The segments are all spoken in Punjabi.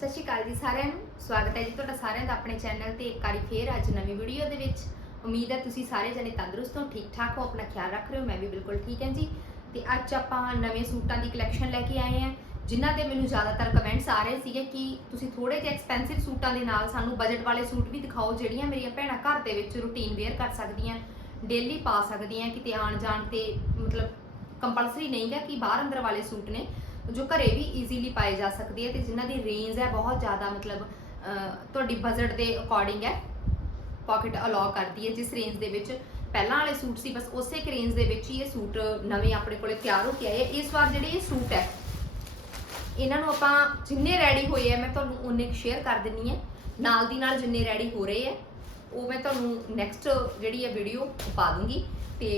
ਸਤਿ ਸ਼੍ਰੀ ਅਕਾਲ ਜੀ ਸਾਰਿਆਂ ਨੂੰ। ਸਵਾਗਤ ਹੈ ਜੀ ਤੁਹਾਡਾ ਸਾਰਿਆਂ ਦਾ ਆਪਣੇ ਚੈਨਲ ਤੇ ਇੱਕ ਵਾਰੀ ਫੇਰ ਅੱਜ ਨਵੀਂ ਵੀਡੀਓ ਦੇ ਵਿੱਚ। ਉਮੀਦ ਹੈ ਤੁਸੀਂ ਸਾਰੇ ਜਣੇ ਤੰਦਰੁਸਤ ਹੋ, ਠੀਕ ਠਾਕ ਹੋ, ਆਪਣਾ ਖਿਆਲ ਰੱਖ ਰਹੇ ਹੋ, ਮੈਂ ਵੀ ਬਿਲਕੁਲ ਠੀਕ ਹਾਂ ਜੀ। ਤੇ ਅੱਜ ਆਪਾਂ ਨਵੇਂ ਸੂਟਾਂ ਦੀ ਕਲੈਕਸ਼ਨ ਲੈ ਕੇ ਆਏ ਹਾਂ, ਜਿਨ੍ਹਾਂ 'ਤੇ ਮੈਨੂੰ ਜ਼ਿਆਦਾਤਰ ਕਮੈਂਟਸ ਆ ਰਹੇ ਸੀਗੇ ਕਿ ਤੁਸੀਂ ਥੋੜੇ ਜਿਹੇ ਐਕਸਪੈਂਸਿਵ ਸੂਟਾਂ ਦੇ ਨਾਲ ਸਾਨੂੰ ਬਜਟ ਵਾਲੇ ਸੂਟ ਵੀ ਦਿਖਾਓ, ਜਿਹੜੀਆਂ ਮੇਰੀਆਂ ਭੈਣਾਂ ਘਰ ਦੇ ਵਿੱਚ ਰੂਟੀਨ ਵੇਅਰ ਕਰ ਸਕਦੀਆਂ ਡੇਲੀ ਪਾ ਸਕਦੀਆਂ, ਕਿਤੇ ਆਣ ਜਾਣ ਤੇ ਮਤਲਬ ਕੰਪਲਸਰੀ ਨਹੀਂ ਹੈ ਕਿ ਬਾਹਰ ਅੰਦਰ ਵਾਲੇ ਸੂਟ ਨੇ। ਜੋ ਘਰੇ ਵੀ ਈਜ਼ੀਲੀ ਪਾਏ ਜਾ ਸਕਦੇ ਹੈ ਤੇ ਜਿਨ੍ਹਾਂ ਦੀ ਰੇਂਜ ਹੈ ਬਹੁਤ ਜ਼ਿਆਦਾ ਮਤਲਬ ਤੁਹਾਡੀ ਬਜਟ ਦੇ ਅਕੋਰਡਿੰਗ ਹੈ ਪਾਕਟ ਅਲਾਉ ਕਰਦੀ ਹੈ ਜਿਸ ਰੇਂਜ ਦੇ ਵਿੱਚ ਪਹਿਲਾਂ ਵਾਲੇ ਸੂਟ ਸੀ, ਬਸ ਉਸੇ ਕੁ ਰੇਂਜ ਦੇ ਵਿੱਚ ਹੀ ਇਹ ਸੂਟ ਨਵੇਂ ਆਪਣੇ ਕੋਲੇ ਤਿਆਰ ਹੋ ਕੇ ਆਏ ਆ। ਇਸ ਵਾਰ ਜਿਹੜੇ ਇਹ ਸੂਟ ਹੈ, ਇਹਨਾਂ ਨੂੰ ਆਪਾਂ ਜਿੰਨੇ ਰੈਡੀ ਹੋਏ ਆ, ਮੈਂ ਤੁਹਾਨੂੰ ਉਹਨੇ ਸ਼ੇਅਰ ਕਰ ਦਿੰਨੀ ਹੈ ਨਾਲ ਦੀ ਨਾਲ ਜਿੰਨੇ ਰੈਡੀ ਹੋ ਰਹੇ ਆ, ਉਹ ਮੈਂ ਤੁਹਾਨੂੰ ਨੈਕਸਟ ਜਿਹੜੀ ਹੈ ਵੀਡੀਓ ਪਾ ਦੂੰਗੀ ਤੇ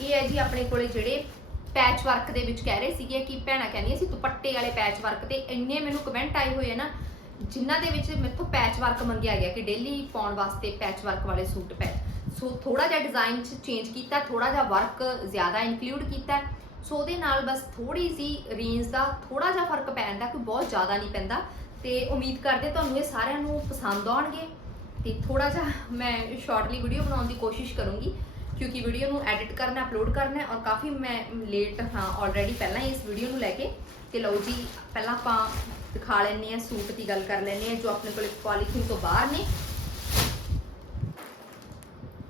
ਇਹ ਹੈ ਜੀ ਆਪਣੇ ਕੋਲੇ ਜਿਹੜੇ ਪੈਚ ਵਰਕ ਦੇ ਵਿੱਚ ਕਹਿ ਰਹੇ ਸੀਗੇ ਕਿ ਭੈਣਾਂ ਕਹਿੰਦੀਆਂ ਸੀ ਦੁਪੱਟੇ ਵਾਲੇ ਪੈਚ ਵਰਕ ਤੇ ਇੰਨੇ ਮੈਨੂੰ ਕਮੈਂਟ ਆਏ ਹੋਏ ਆ ਨਾ, ਜਿਨ੍ਹਾਂ ਦੇ ਵਿੱਚ ਮੈਥੋਂ ਪੈਚ ਵਰਕ ਮੰਗਿਆ ਗਿਆ ਕਿ ਡੇਲੀ ਪਾਉਣ ਵਾਸਤੇ ਪੈਚ ਵਰਕ ਵਾਲੇ ਸੂਟ ਪੈ। ਸੋ ਥੋੜਾ ਜਿਹਾ ਡਿਜ਼ਾਈਨ ਚ ਚੇਂਜ ਕੀਤਾ ਥੋੜਾ ਜਿਹਾ ਵਰਕ ਜ਼ਿਆਦਾ ਇਨਕਲੂਡ ਕੀਤਾ। ਸੋ ਉਹਦੇ ਨਾਲ ਬਸ ਥੋੜੀ ਸੀ ਰੇਂਜ ਦਾ ਥੋੜਾ ਜਿਹਾ ਫ਼ਰਕ ਪੈ ਜਾਂਦਾ ਕੋਈ ਬਹੁਤ ਜ਼ਿਆਦਾ ਨਹੀਂ ਪੈਂਦਾ। ਤੇ ਉਮੀਦ ਕਰਦੇ ਤੁਹਾਨੂੰ ਇਹ ਸਾਰਿਆਂ ਨੂੰ ਪਸੰਦ ਆਉਣਗੇ। ਤੇ ਥੋੜਾ ਜਿਹਾ ਮੈਂ ਸ਼ਾਰਟਲੀ ਵੀਡੀਓ ਬਣਾਉਣ ਦੀ ਕੋਸ਼ਿਸ਼ ਕਰੂੰਗੀ। ਕਿਉਂਕਿ ਵੀਡੀਓ ਨੂੰ ਐਡਿਟ ਕਰਨਾ ਅਪਲੋਡ ਕਰਨਾ ਔਰ ਕਾਫੀ ਮੈਂ ਲੇਟ ਹਾਂ ਆਲਰੇਡੀ ਪਹਿਲਾਂ ਇਸ ਵੀਡੀਓ ਨੂੰ ਲੈ ਕੇ ਤੇ ਲਓ ਜੀ, ਪਹਿਲਾਂ ਆਪਾਂ ਦਿਖਾ ਲੈਂਦੇ ਆ ਸੂਟ ਦੀ ਗੱਲ ਕਰ ਲੈਣੇ ਆ ਜੋ ਆਪਣੇ ਕੋਲ ਪੋਲੀਥੀਨ ਤੋਂ ਬਾਹਰ ਨੇ।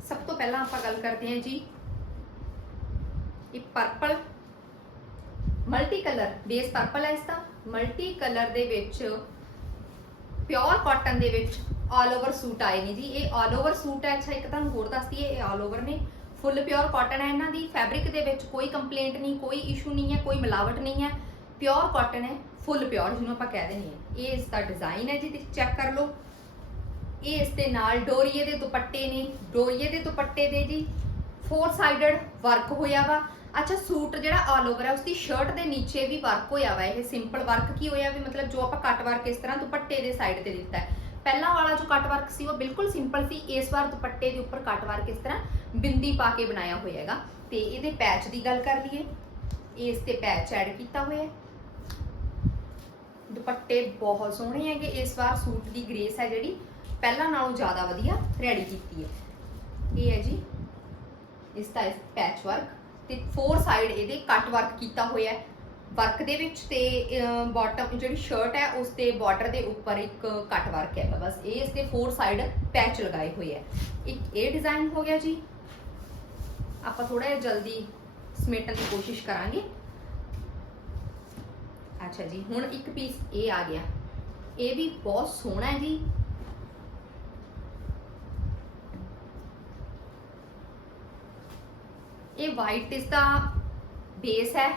ਸਭ ਤੋਂ ਪਹਿਲਾਂ ਆਪਾਂ ਗੱਲ ਕਰਦੇ ਹਾਂ ਜੀ, ਇਹ purple multi colour base purple ਹੈ ਇਸ ਦਾ ਮਲਟੀ ਕਲਰ ਦੇ ਵਿੱਚ ਪਿਓਰ ਕਾਟਨ ਦੇ ਵਿੱਚ ਆਲ ਓਵਰ ਸੂਟ ਆਏ ਨੇ ਜੀ। ਇਹ ਆਲ ਓਵਰ ਸੂਟ ਹੈ। ਅੱਛਾ, ਇੱਕ ਤੁਹਾਨੂੰ ਹੋਰ ਦੱਸਦੀ ਇਹ ਆਲ ਓਵਰ ਨੇ। ਫੁੱਲ ਪਿਓਰ ਕਾਟਨ ਹੈ ਇਹਨਾਂ ਦੀ ਫੈਬਰਿਕ ਦੇ ਵਿੱਚ ਕੋਈ ਕੰਪਲੇਂਟ ਨਹੀਂ, ਕੋਈ ਇਸ਼ੂ ਨਹੀਂ ਹੈ, ਕੋਈ ਮਿਲਾਵਟ ਨਹੀਂ ਹੈ। ਪਿਓਰ ਕਾਟਨ ਹੈ ਫੁੱਲ ਪਿਓਰ ਜਿਹਨੂੰ ਆਪਾਂ ਕਹਿ ਦਿੰਦੇ ਹਾਂ। ਇਹ ਇਸ ਦਾ ਡਿਜ਼ਾਈਨ ਹੈ ਜੀ, ਤੁਸੀਂ ਚੈੱਕ ਕਰ ਲਓ। ਇਹ ਇਸ ਦੇ ਨਾਲ ਡੋਰੀਏ ਦੇ ਦੁਪੱਟੇ ਨੇ। ਡੋਰੀਏ ਦੇ ਦੁਪੱਟੇ ਦੇ ਜੀ ਫੋਰ ਸਾਈਡਡ ਵਰਕ ਹੋਇਆ ਵਾ। ਅੱਛਾ, ਸੂਟ ਜਿਹੜਾ ਆਲ ਓਵਰ ਹੈ ਉਸ ਦੀ ਸ਼ਰਟ ਦੇ ਨੀਚੇ ਵੀ ਵਰਕ ਹੋਇਆ ਵਾ। ਇਹ ਸਿੰਪਲ ਵਰਕ ਕੀ ਹੋਇਆ ਵੀ ਮਤਲਬ ਜੋ ਆਪਾਂ ਕੱਟ ਵਰਕ ਇਸ ਤਰ੍ਹਾਂ ਦੁਪੱਟੇ ਦੇ ਸਾਈਡ ਤੇ ਦਿੱਤਾ ਹੈ। ਪਹਿਲਾਂ ਵਾਲਾ ਜੋ ਕੱਟ ਵਰਕ ਸੀ ਉਹ ਬਿਲਕੁਲ ਸਿੰਪਲ ਸੀ। ਇਸ ਵਾਰ ਦੁਪੱਟੇ ਦੇ ਉੱਪਰ ਕੱਟ ਵਰਕ ਇਸ ਤਰ੍ਹਾਂ ਬਿੰਦੀ ਪਾ ਕੇ ਬਣਾਇਆ ਹੋਇਆ ਹੈਗਾ। ਤੇ ਇਹਦੇ ਪੈਚ ਦੀ ਗੱਲ ਕਰ ਲਈਏ। ਇਸ ਤੇ ਪੈਚ ਐਡ ਕੀਤਾ ਹੋਇਆ ਹੈ। ਦੁਪੱਟੇ ਬਹੁਤ ਸੋਹਣੇ ਹੈਗੇ। ਇਸ ਵਾਰ ਸੂਟ ਦੀ ਗ੍ਰੇਸ ਹੈ ਜਿਹੜੀ। ਪਹਿਲਾਂ ਨਾਲੋਂ ਜ਼ਿਆਦਾ ਵਧੀਆ ਰੈਡੀ ਕੀਤੀ ਹੈ। ਇਹ ਹੈ ਜੀ। ਇਸ ਦਾ ਪੈਚ ਵਰਕ ਤੇ ਫੋਰ ਸਾਈਡ ਇਹਦੇ ਕੱਟ ਵਰਕ ਕੀਤਾ ਹੋਇਆ ਹੈ। ਵਰਕ ਦੇ ਵਿੱਚ ਤੇ ਬਾਟਮ ਜਿਹੜੀ ਸ਼ਰਟ ਹੈ, ਉਸ ਤੇ ਬਾਰਡਰ ਦੇ ਉੱਪਰ ਇੱਕ ਕੱਟ ਵਰਕ ਹੈ। ਬਸ ਇਹ ਇਸ ਦੇ ਫੋਰ ਸਾਈਡ ਪੈਚ ਲਗਾਏ ਹੋਏ ਹੈ। ਇੱਕ ਇਹ ਡਿਜ਼ਾਈਨ ਹੋ ਗਿਆ ਜੀ। ਆਪਾਂ ਥੋੜਾ ਜਿਹਾ ਜਲਦੀ ਸਮੇਟਣ ਦੀ ਕੋਸ਼ਿਸ਼ ਕਰਾਂਗੇ। ਅੱਛਾ ਜੀ, ਹੁਣ ਇੱਕ ਪੀਸ ਇਹ ਆ ਗਿਆ। ਇਹ ਵੀ ਬਹੁਤ ਸੋਹਣਾ ਹੈ ਜੀ। ਇਹ ਵਾਈਟ ਇਸ ਦਾ ਬੇਸ ਹੈ।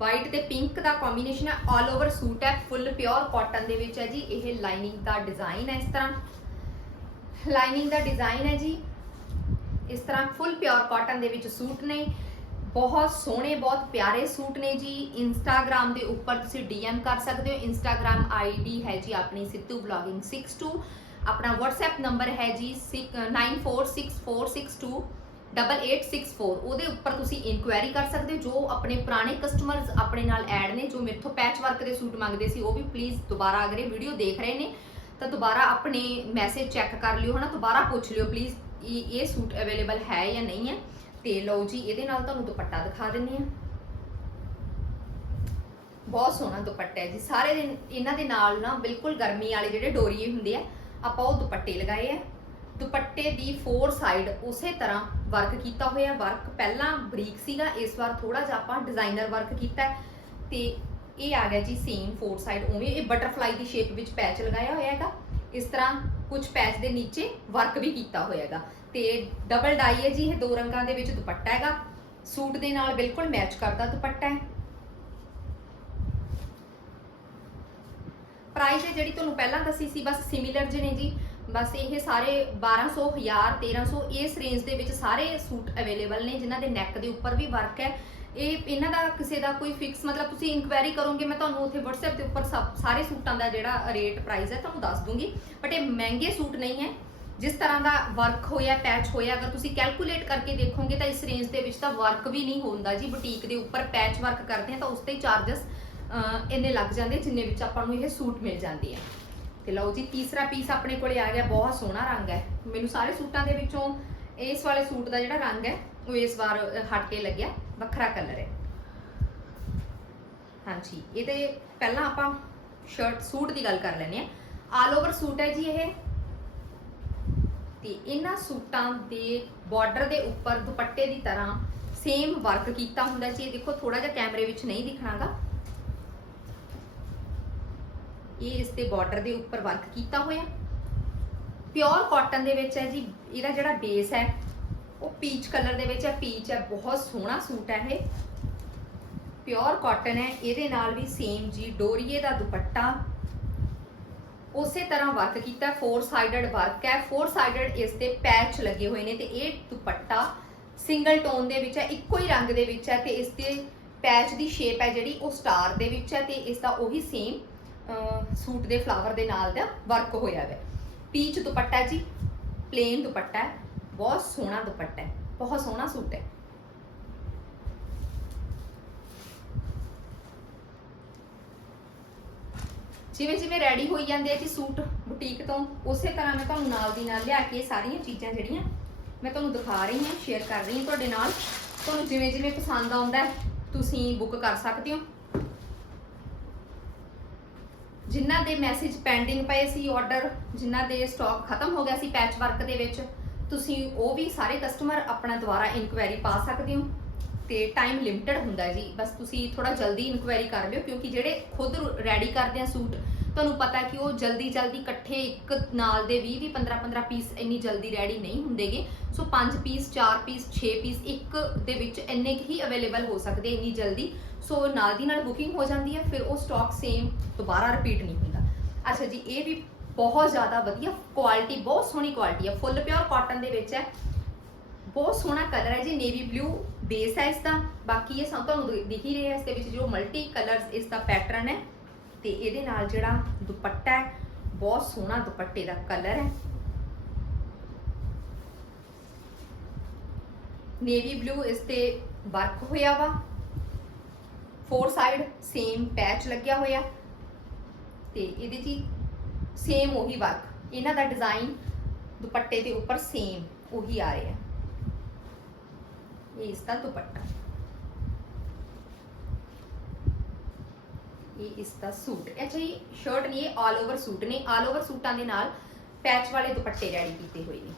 ਵਾਈਟ ਤੇ ਪਿੰਕ ਦਾ ਕੰਬੀਨੇਸ਼ਨ ਹੈ ਆਲ ਓਵਰ ਸੂਟ ਹੈ ਫੁੱਲ ਪਿਓਰ ਕਾਟਨ ਦੇ ਵਿੱਚ ਹੈ ਜੀ, ਇਹ ਲਾਈਨਿੰਗ ਦਾ ਡਿਜ਼ਾਈਨ ਹੈ ਇਸ ਤਰ੍ਹਾਂ। ਲਾਈਨਿੰਗ ਦਾ ਡਿਜ਼ਾਈਨ ਹੈ ਜੀ, ਇਸ ਤਰ੍ਹਾਂ ਫੁੱਲ ਪਿਓਰ ਕਾਟਨ ਦੇ ਵਿੱਚ ਸੂਟ ਨੇ। ਬਹੁਤ ਸੋਹਣੇ, ਬਹੁਤ ਪਿਆਰੇ ਸੂਟ ਨੇ ਜੀ। ਇੰਸਟਾਗ੍ਰam ਦੇ ਉੱਪਰ ਤੁਸੀਂ ਡੀਐਮ ਕਰ ਸਕਦੇ ਹੋ। ਇੰਸਟਾਗ੍ਰam ਆਈਡੀ ਹੈ ਜੀ ਆਪਣੀ ਸਿੱਧੂ ਬਲੌਗਿੰਗ 62 ਆਪਣਾ WhatsApp ਨੰਬਰ ਹੈ ਜੀ 946462 8864 ਉਹਦੇ ਉੱਪਰ ਤੁਸੀਂ ਇਨਕੁਆਇਰੀ ਕਰ ਸਕਦੇ ਹੋ, ਜੋ ਆਪਣੇ ਪੁਰਾਣੇ ਕਸਟਮਰਸ ਆਪਣੇ ਨਾਲ ਐਡ ਨੇ, ਜੋ ਮੇਥੋਂ ਪੈਚ ਵਰਕ ਦੇ ਸੂਟ ਮੰਗਦੇ ਸੀ, ਉਹ ਵੀ ਪਲੀਜ਼ ਦੁਬਾਰਾ ਅਗਰ ਇਹ ਵੀਡੀਓ ਦੇਖ ਰਹੇ ਨੇ। ਤਾਂ ਦੁਬਾਰਾ ਆਪਣੇ ਮੈਸੇਜ ਚੈੱਕ ਕਰ ਲਿਓ, ਹਨਾ, ਦੁਬਾਰਾ ਪੁੱਛ ਲਿਓ ਪਲੀਜ਼ ਇਹ ਇਹ ਸੂਟ ਅਵੇਲੇਬਲ ਹੈ ਜਾਂ ਨਹੀਂ ਹੈ। ਤੇ ਲਓ ਜੀ, ਇਹਦੇ ਨਾਲ ਤੁਹਾਨੂੰ ਦੁਪੱਟਾ ਦਿਖਾ ਦਿੰਨੀ ਆ ਬਹੁਤ ਸੋਹਣਾ ਦੁਪੱਟਾ ਹੈ ਜੀ। ਸਾਰੇ ਦਿਨ, ਇਹਨਾਂ ਦੇ ਨਾਲ ਨਾ ਬਿਲਕੁਲ ਗਰਮੀ ਵਾਲੇ ਜਿਹੜੇ ਡੋਰੀਏ ਹੁੰਦੇ ਆ, ਆਪਾਂ ਉਹ ਦੁਪੱਟੇ ਲਗਾਏ ਆ। ਦੁਪੱਟੇ ਦੀ ਫੋਰ ਸਾਈਡ ਉਸੇ ਤਰ੍ਹਾਂ ਵਰਕ ਕੀਤਾ ਹੋਇਆ ਵਰਕ ਪਹਿਲਾਂ ਬਰੀਕ ਸੀਗਾ, ਇਸ ਵਾਰ ਥੋੜਾ ਜਿਹਾ ਆਪਾਂ ਡਿਜ਼ਾਈਨਰ ਵਰਕ ਕੀਤਾ ਤੇ ਇਹ ਆ ਗਿਆ ਜੀ ਸੇਮ ਫੋਰ ਸਾਈਡ ਉਵੇਂ, ਇਹ ਬਟਰਫਲਾਈ ਦੀ ਸ਼ੇਪ ਵਿੱਚ ਪੈਚ ਲਗਾਇਆ ਹੋਇਆ ਹੈਗਾ। ਇਸ ਤਰ੍ਹਾਂ ਕੁਝ ਪੈਚ ਦੇ ਨੀਚੇ ਵਰਕ ਵੀ ਕੀਤਾ ਹੋਇਆ ਹੈਗਾ। ਤੇ ਡਬਲ ਡਾਈ ਹੈ ਜੀ, ਇਹ ਦੋ ਰੰਗਾਂ ਦੇ ਵਿੱਚ ਦੁਪੱਟਾ ਹੈਗਾ। ਸੂਟ ਦੇ ਨਾਲ ਬਿਲਕੁਲ ਮੈਚ ਕਰਦਾ ਦੁਪੱਟਾ ਹੈ। ਪ੍ਰਾਈਸ ਹੈ ਜਿਹੜੀ ਤੁਹਾਨੂੰ ਪਹਿਲਾਂ ਦੱਸੀ ਸੀ, ਬਸ ਸਿਮਿਲਰ ਜਿਹੇ ਨੇ ਜੀ। ਬਸ ਇਹ ਸਾਰੇ 1200 1000 1300 ਇਸ ਰੇਂਜ ਦੇ ਵਿੱਚ ਸਾਰੇ ਸੂਟ ਅਵੇਲੇਬਲ ਨੇ, ਜਿਨ੍ਹਾਂ ਦੇ ਨੈਕ ਦੇ ਉੱਪਰ ਵੀ ਵਰਕ ਹੈ। ਇਹ, ਇਹਨਾਂ ਦਾ ਕਿਸੇ ਦਾ ਕੋਈ ਫਿਕਸ ਮਤਲਬ ਤੁਸੀਂ ਇਨਕੁਆਇਰੀ ਕਰੋਗੇ, ਮੈਂ ਤੁਹਾਨੂੰ ਉੱਥੇ WhatsApp ਦੇ ਉੱਪਰ ਸਭ, ਸਾਰੇ ਸੂਟਾਂ ਦਾ ਜਿਹੜਾ ਰੇਟ ਪ੍ਰਾਈਸ ਹੈ, ਤੁਹਾਨੂੰ ਦੱਸ ਦੂੰਗੀ। ਬਟ ਇਹ ਮਹਿੰਗੇ ਸੂਟ ਨਹੀਂ ਹੈ। ਜਿਸ ਤਰ੍ਹਾਂ ਦਾ ਵਰਕ ਹੋਇਆ ਪੈਚ ਹੋਇਆ, ਅਗਰ ਤੁਸੀਂ ਕੈਲਕੂਲੇਟ ਕਰਕੇ ਦੇਖੋਗੇ, ਤਾਂ ਇਸ ਰੇਂਜ ਦੇ ਵਿੱਚ ਤਾਂ ਵਰਕ ਵੀ ਨਹੀਂ ਹੁੰਦਾ ਜੀ। ਬੁਟੀਕ ਦੇ ਉੱਪਰ ਪੈਚ ਵਰਕ ਕਰਦੇ ਆ, ਤਾਂ ਉਸ ਤੇ ਚਾਰजेस ਇੰਨੇ ਲੱਗ ਜਾਂਦੇ, ਜਿੰਨੇ ਵਿੱਚ ਆਪਾਂ ਨੂੰ ਇਹ ਸੂਟ ਮਿਲ ਜਾਂਦੇ ਆ। ਤੇ ਲਓ ਜੀ, ਤੀਸਰਾ ਪੀਸ ਆਪਣੇ ਕੋਲੇ ਆ ਗਿਆ, ਬਹੁਤ ਸੋਹਣਾ ਰੰਗ ਹੈ। ਮੈਨੂੰ ਸਾਰੇ ਸੂਟਾਂ ਦੇ ਵਿੱਚੋਂ ਇਸ ਵਾਲੇ ਸੂਟ ਦਾ ਜਿਹੜਾ ਰੰਗ ਹੈ, ਉਹ ਇਸ ਵਾਰ ਹਟ ਕੇ ਲੱਗਿਆ, ਵੱਖਰਾ ਕਲਰ ਹੈ। ਹਾਂਜੀ, ਇਹਦੇ ਪਹਿਲਾਂ ਆਪਾਂ ਸ਼ਰਟ ਸੂਟ ਦੀ ਗੱਲ ਕਰ ਲੈਂਦੇ ਆ ਆਲ ਓਵਰ ਸੂਟ ਹੈ ਜੀ ਇਹ। ਤੇ ਇਹਨਾਂ ਸੂਟਾਂ ਦੇ ਬਾਰਡਰ ਦੇ ਉੱਪਰ ਦੁਪੱਟੇ ਦੀ ਤਰ੍ਹਾਂ ਸੇਮ ਵਰਕ ਕੀਤਾ ਹੁੰਦਾ ਜੀ। ਇਹ ਦੇਖੋ ਥੋੜਾ ਜਿਹਾ ਕੈਮਰੇ ਵਿੱਚ ਨਹੀਂ ਦਿਖਣਾਗਾ। ਇਹ ਇਸ ਦੇ ਬਾਰਡਰ ਦੇ ਉੱਪਰ ਵਰਕ ਕੀਤਾ ਹੋਇਆ। ਪਿਓਰ ਕਾਟਨ ਦੇ ਵਿੱਚ ਹੈ ਜੀ, ਇਹਦਾ ਜਿਹੜਾ ਬੇਸ ਹੈ, ਉਹ ਪੀਚ ਕਲਰ ਦੇ ਵਿੱਚ ਹੈ। ਪੀਚ ਹੈ, ਬਹੁਤ ਸੋਹਣਾ ਸੂਟ ਹੈ ਇਹ। ਪਿਓਰ ਕਾਟਨ ਹੈ, ਇਹਦੇ ਨਾਲ ਵੀ ਸੇਮ ਜੀ, ਡੋਰੀਏ ਦਾ ਦੁਪੱਟਾ। ਉਸੇ ਤਰ੍ਹਾਂ ਵਰਕ ਕੀਤਾ ਫੋਰ ਸਾਈਡਡ ਵਰਕ ਹੈ। ਫੋਰ ਸਾਈਡਡ ਇਸ ਤੇ ਪੈਚ ਲੱਗੇ ਹੋਏ ਨੇ ਤੇ ਇਹ ਦੁਪੱਟਾ ਸਿੰਗਲ ਟੋਨ ਦੇ ਵਿੱਚ ਹੈ, ਇੱਕੋ ਹੀ ਰੰਗ ਦੇ ਵਿੱਚ ਹੈ ਤੇ ਇਸ ਦੇ ਪੈਚ ਦੀ ਸ਼ੇਪ ਹੈ ਜਿਹੜੀ ਉਹ ਸਟਾਰ ਦੇ ਵਿੱਚ ਹੈ ਤੇ ਇਸ ਦਾ ਉਹੀ ਸੇਮ ਸੂਟ ਦੇ ਫਲਾਵਰ ਦੇ ਨਾਲ ਦਾ ਵਰਕ ਹੋਇਆ ਹੈ ਪੀਚ ਦੁਪੱਟਾ ਜੀ ਪਲੇਨ ਦੁਪੱਟਾ ਹੈ, ਬਹੁਤ ਸੋਹਣਾ ਦੁਪੱਟਾ ਹੈ, ਬਹੁਤ ਸੋਹਣਾ ਸੂਟ ਹੈ। ਜਿਵੇਂ ਜਿਵੇਂ ਰੈਡੀ ਹੋਈ ਜਾਂਦੇ ਆ ਜੀ ਸੂਟ ਬੁਟੀਕ ਤੋਂ, ਉਸੇ ਤਰ੍ਹਾਂ ਮੈਂ ਤੁਹਾਨੂੰ ਨਾਲ ਦੀ ਨਾਲ ਲਿਆ ਕੇ ਸਾਰੀਆਂ ਚੀਜ਼ਾਂ ਜਿਹੜੀਆਂ ਮੈਂ ਤੁਹਾਨੂੰ ਦਿਖਾ ਰਹੀ ਹਾਂ ਸ਼ੇਅਰ ਕਰ ਰਹੀ ਹਾਂ ਤੁਹਾਡੇ ਨਾਲ। ਤੁਹਾਨੂੰ ਜਿਵੇਂ ਜਿਵੇਂ ਪਸੰਦ ਆਉਂਦਾ ਤੁਸੀਂ ਬੁੱਕ ਕਰ ਸਕਦੇ ਹੋ। ਜਿਨ੍ਹਾਂ ਦੇ ਮੈਸੇਜ ਪੈਂਡਿੰਗ ਪਏ ਸੀ ਆਰਡਰ ਜਿਨ੍ਹਾਂ ਦੇ ਸਟਾਕ ਖਤਮ ਹੋ ਗਿਆ ਸੀ ਪੈਚ ਵਰਕ ਦੇ ਵਿੱਚ, ਤੁਸੀਂ ਉਹ ਵੀ ਸਾਰੇ ਕਸਟਮਰ ਆਪਣਾ ਦੁਬਾਰਾ ਇਨਕੁਆਇਰੀ ਪਾ ਸਕਦੇ ਹੋ। ਤੇ ਟਾਈਮ ਲਿਮਟਿਡ ਹੁੰਦਾ ਜੀ। ਬਸ ਤੁਸੀਂ ਥੋੜਾ ਜਲਦੀ ਇਨਕੁਆਇਰੀ ਕਰ ਲਿਓ, ਕਿਉਂਕਿ ਜਿਹੜੇ ਖੁਦ ਰੈਡੀ ਕਰਦੇ ਆ ਸੂਟ, ਤੁਹਾਨੂੰ ਪਤਾ ਕਿ ਉਹ ਜਲਦੀ ਜਲਦੀ ਇਕੱਠੇ ਇੱਕ ਨਾਲ ਦੇ 20 20 15 15 ਪੀਸ ਇੰਨੀ ਜਲਦੀ ਰੈਡੀ ਨਹੀਂ ਹੁੰਦੇਗੇ। ਸੋ 5 ਪੀਸ 4 ਪੀਸ 6 ਪੀਸ ਇੱਕ ਦੇ ਵਿੱਚ ਇੰਨੇ ਕੁ ਹੀ ਅਵੇਲੇਬਲ ਹੋ ਸਕਦੇ ਇੰਨੀ ਜਲਦੀ। ਸੋ ਨਾਲ ਦੀ ਨਾਲ ਬੁਕਿੰਗ ਹੋ ਜਾਂਦੀ ਹੈ, ਫਿਰ ਉਹ ਸਟਾਕ ਸੇਮ ਦੁਬਾਰਾ ਰਿਪੀਟ ਨਹੀਂ ਹੁੰਦਾ। ਅੱਛਾ ਜੀ, ਇਹ ਵੀ ਬਹੁਤ ਜ਼ਿਆਦਾ ਵਧੀਆ ਕੁਆਲਿਟੀ ਬਹੁਤ ਸੋਹਣੀ ਕੁਆਲਿਟੀ ਹੈ ਫੁੱਲ ਪਿਓਰ ਕਾਟਨ ਦੇ ਵਿੱਚ ਹੈ। ਬਹੁਤ ਸੋਹਣਾ ਕਲਰ ਹੈ ਜੀ ਨੇਵੀ ਬਲੂ ਬੇਸ ਹੈ ਇਸ ਦਾ ਬਾਕੀ ਇਹ ਸਭ ਤੁਹਾਨੂੰ ਦਿ- ਦਿਖ ਹੀ ਰਿਹਾ ਇਸ ਦੇ ਵਿੱਚ ਜੋ ਮਲਟੀ ਕਲਰਸ ਇਸ ਦਾ ਪੈਟਰਨ ਹੈ। ਤੇ ਇਹਦੇ ਨਾਲ ਜਿਹੜਾ ਦੁਪੱਟਾ ਹੈ, ਬਹੁਤ ਸੋਹਣਾ ਦੁਪੱਟੇ ਦਾ ਕਲਰ ਹੈ। ਨੇਵੀ ਬਲੂ ਇਸ ਤੇ ਵਰਕ ਹੋਇਆ ਵਾ। ਫੋਰ ਸਾਈਡ ਸੇਮ ਪੈਚ ਲੱਗਿਆ ਹੋਇਆ। ਤੇ ਇਹਦੇ 'ਚ ਸੇਮ ਉਹੀ ਵਰਕ ਇਹਨਾਂ ਦਾ ਡਿਜ਼ਾਈਨ ਦੁਪੱਟੇ ਦੇ ਉੱਪਰ ਸੇਮ ਉਹੀ ਆ ਰਿਹਾ। ਇਹ ਇਸ ਦਾ ਦੁਪੱਟਾ। ਇਹ ਇਸ ਦਾ ਸੂਟ। ਅੱਛਾ ਇਹ ਸ਼ਰਟ ਨਹੀਂ, ਇਹ ਆਲ ਓਵਰ ਸੂਟ ਨੇ। ਆਲ ਓਵਰ ਸੂਟਾਂ ਦੇ ਨਾਲ ਪੈਚ ਵਾਲੇ ਦੁਪੱਟੇ ਰੈਡੀ ਕੀਤੇ ਹੋਏ ਨੇ।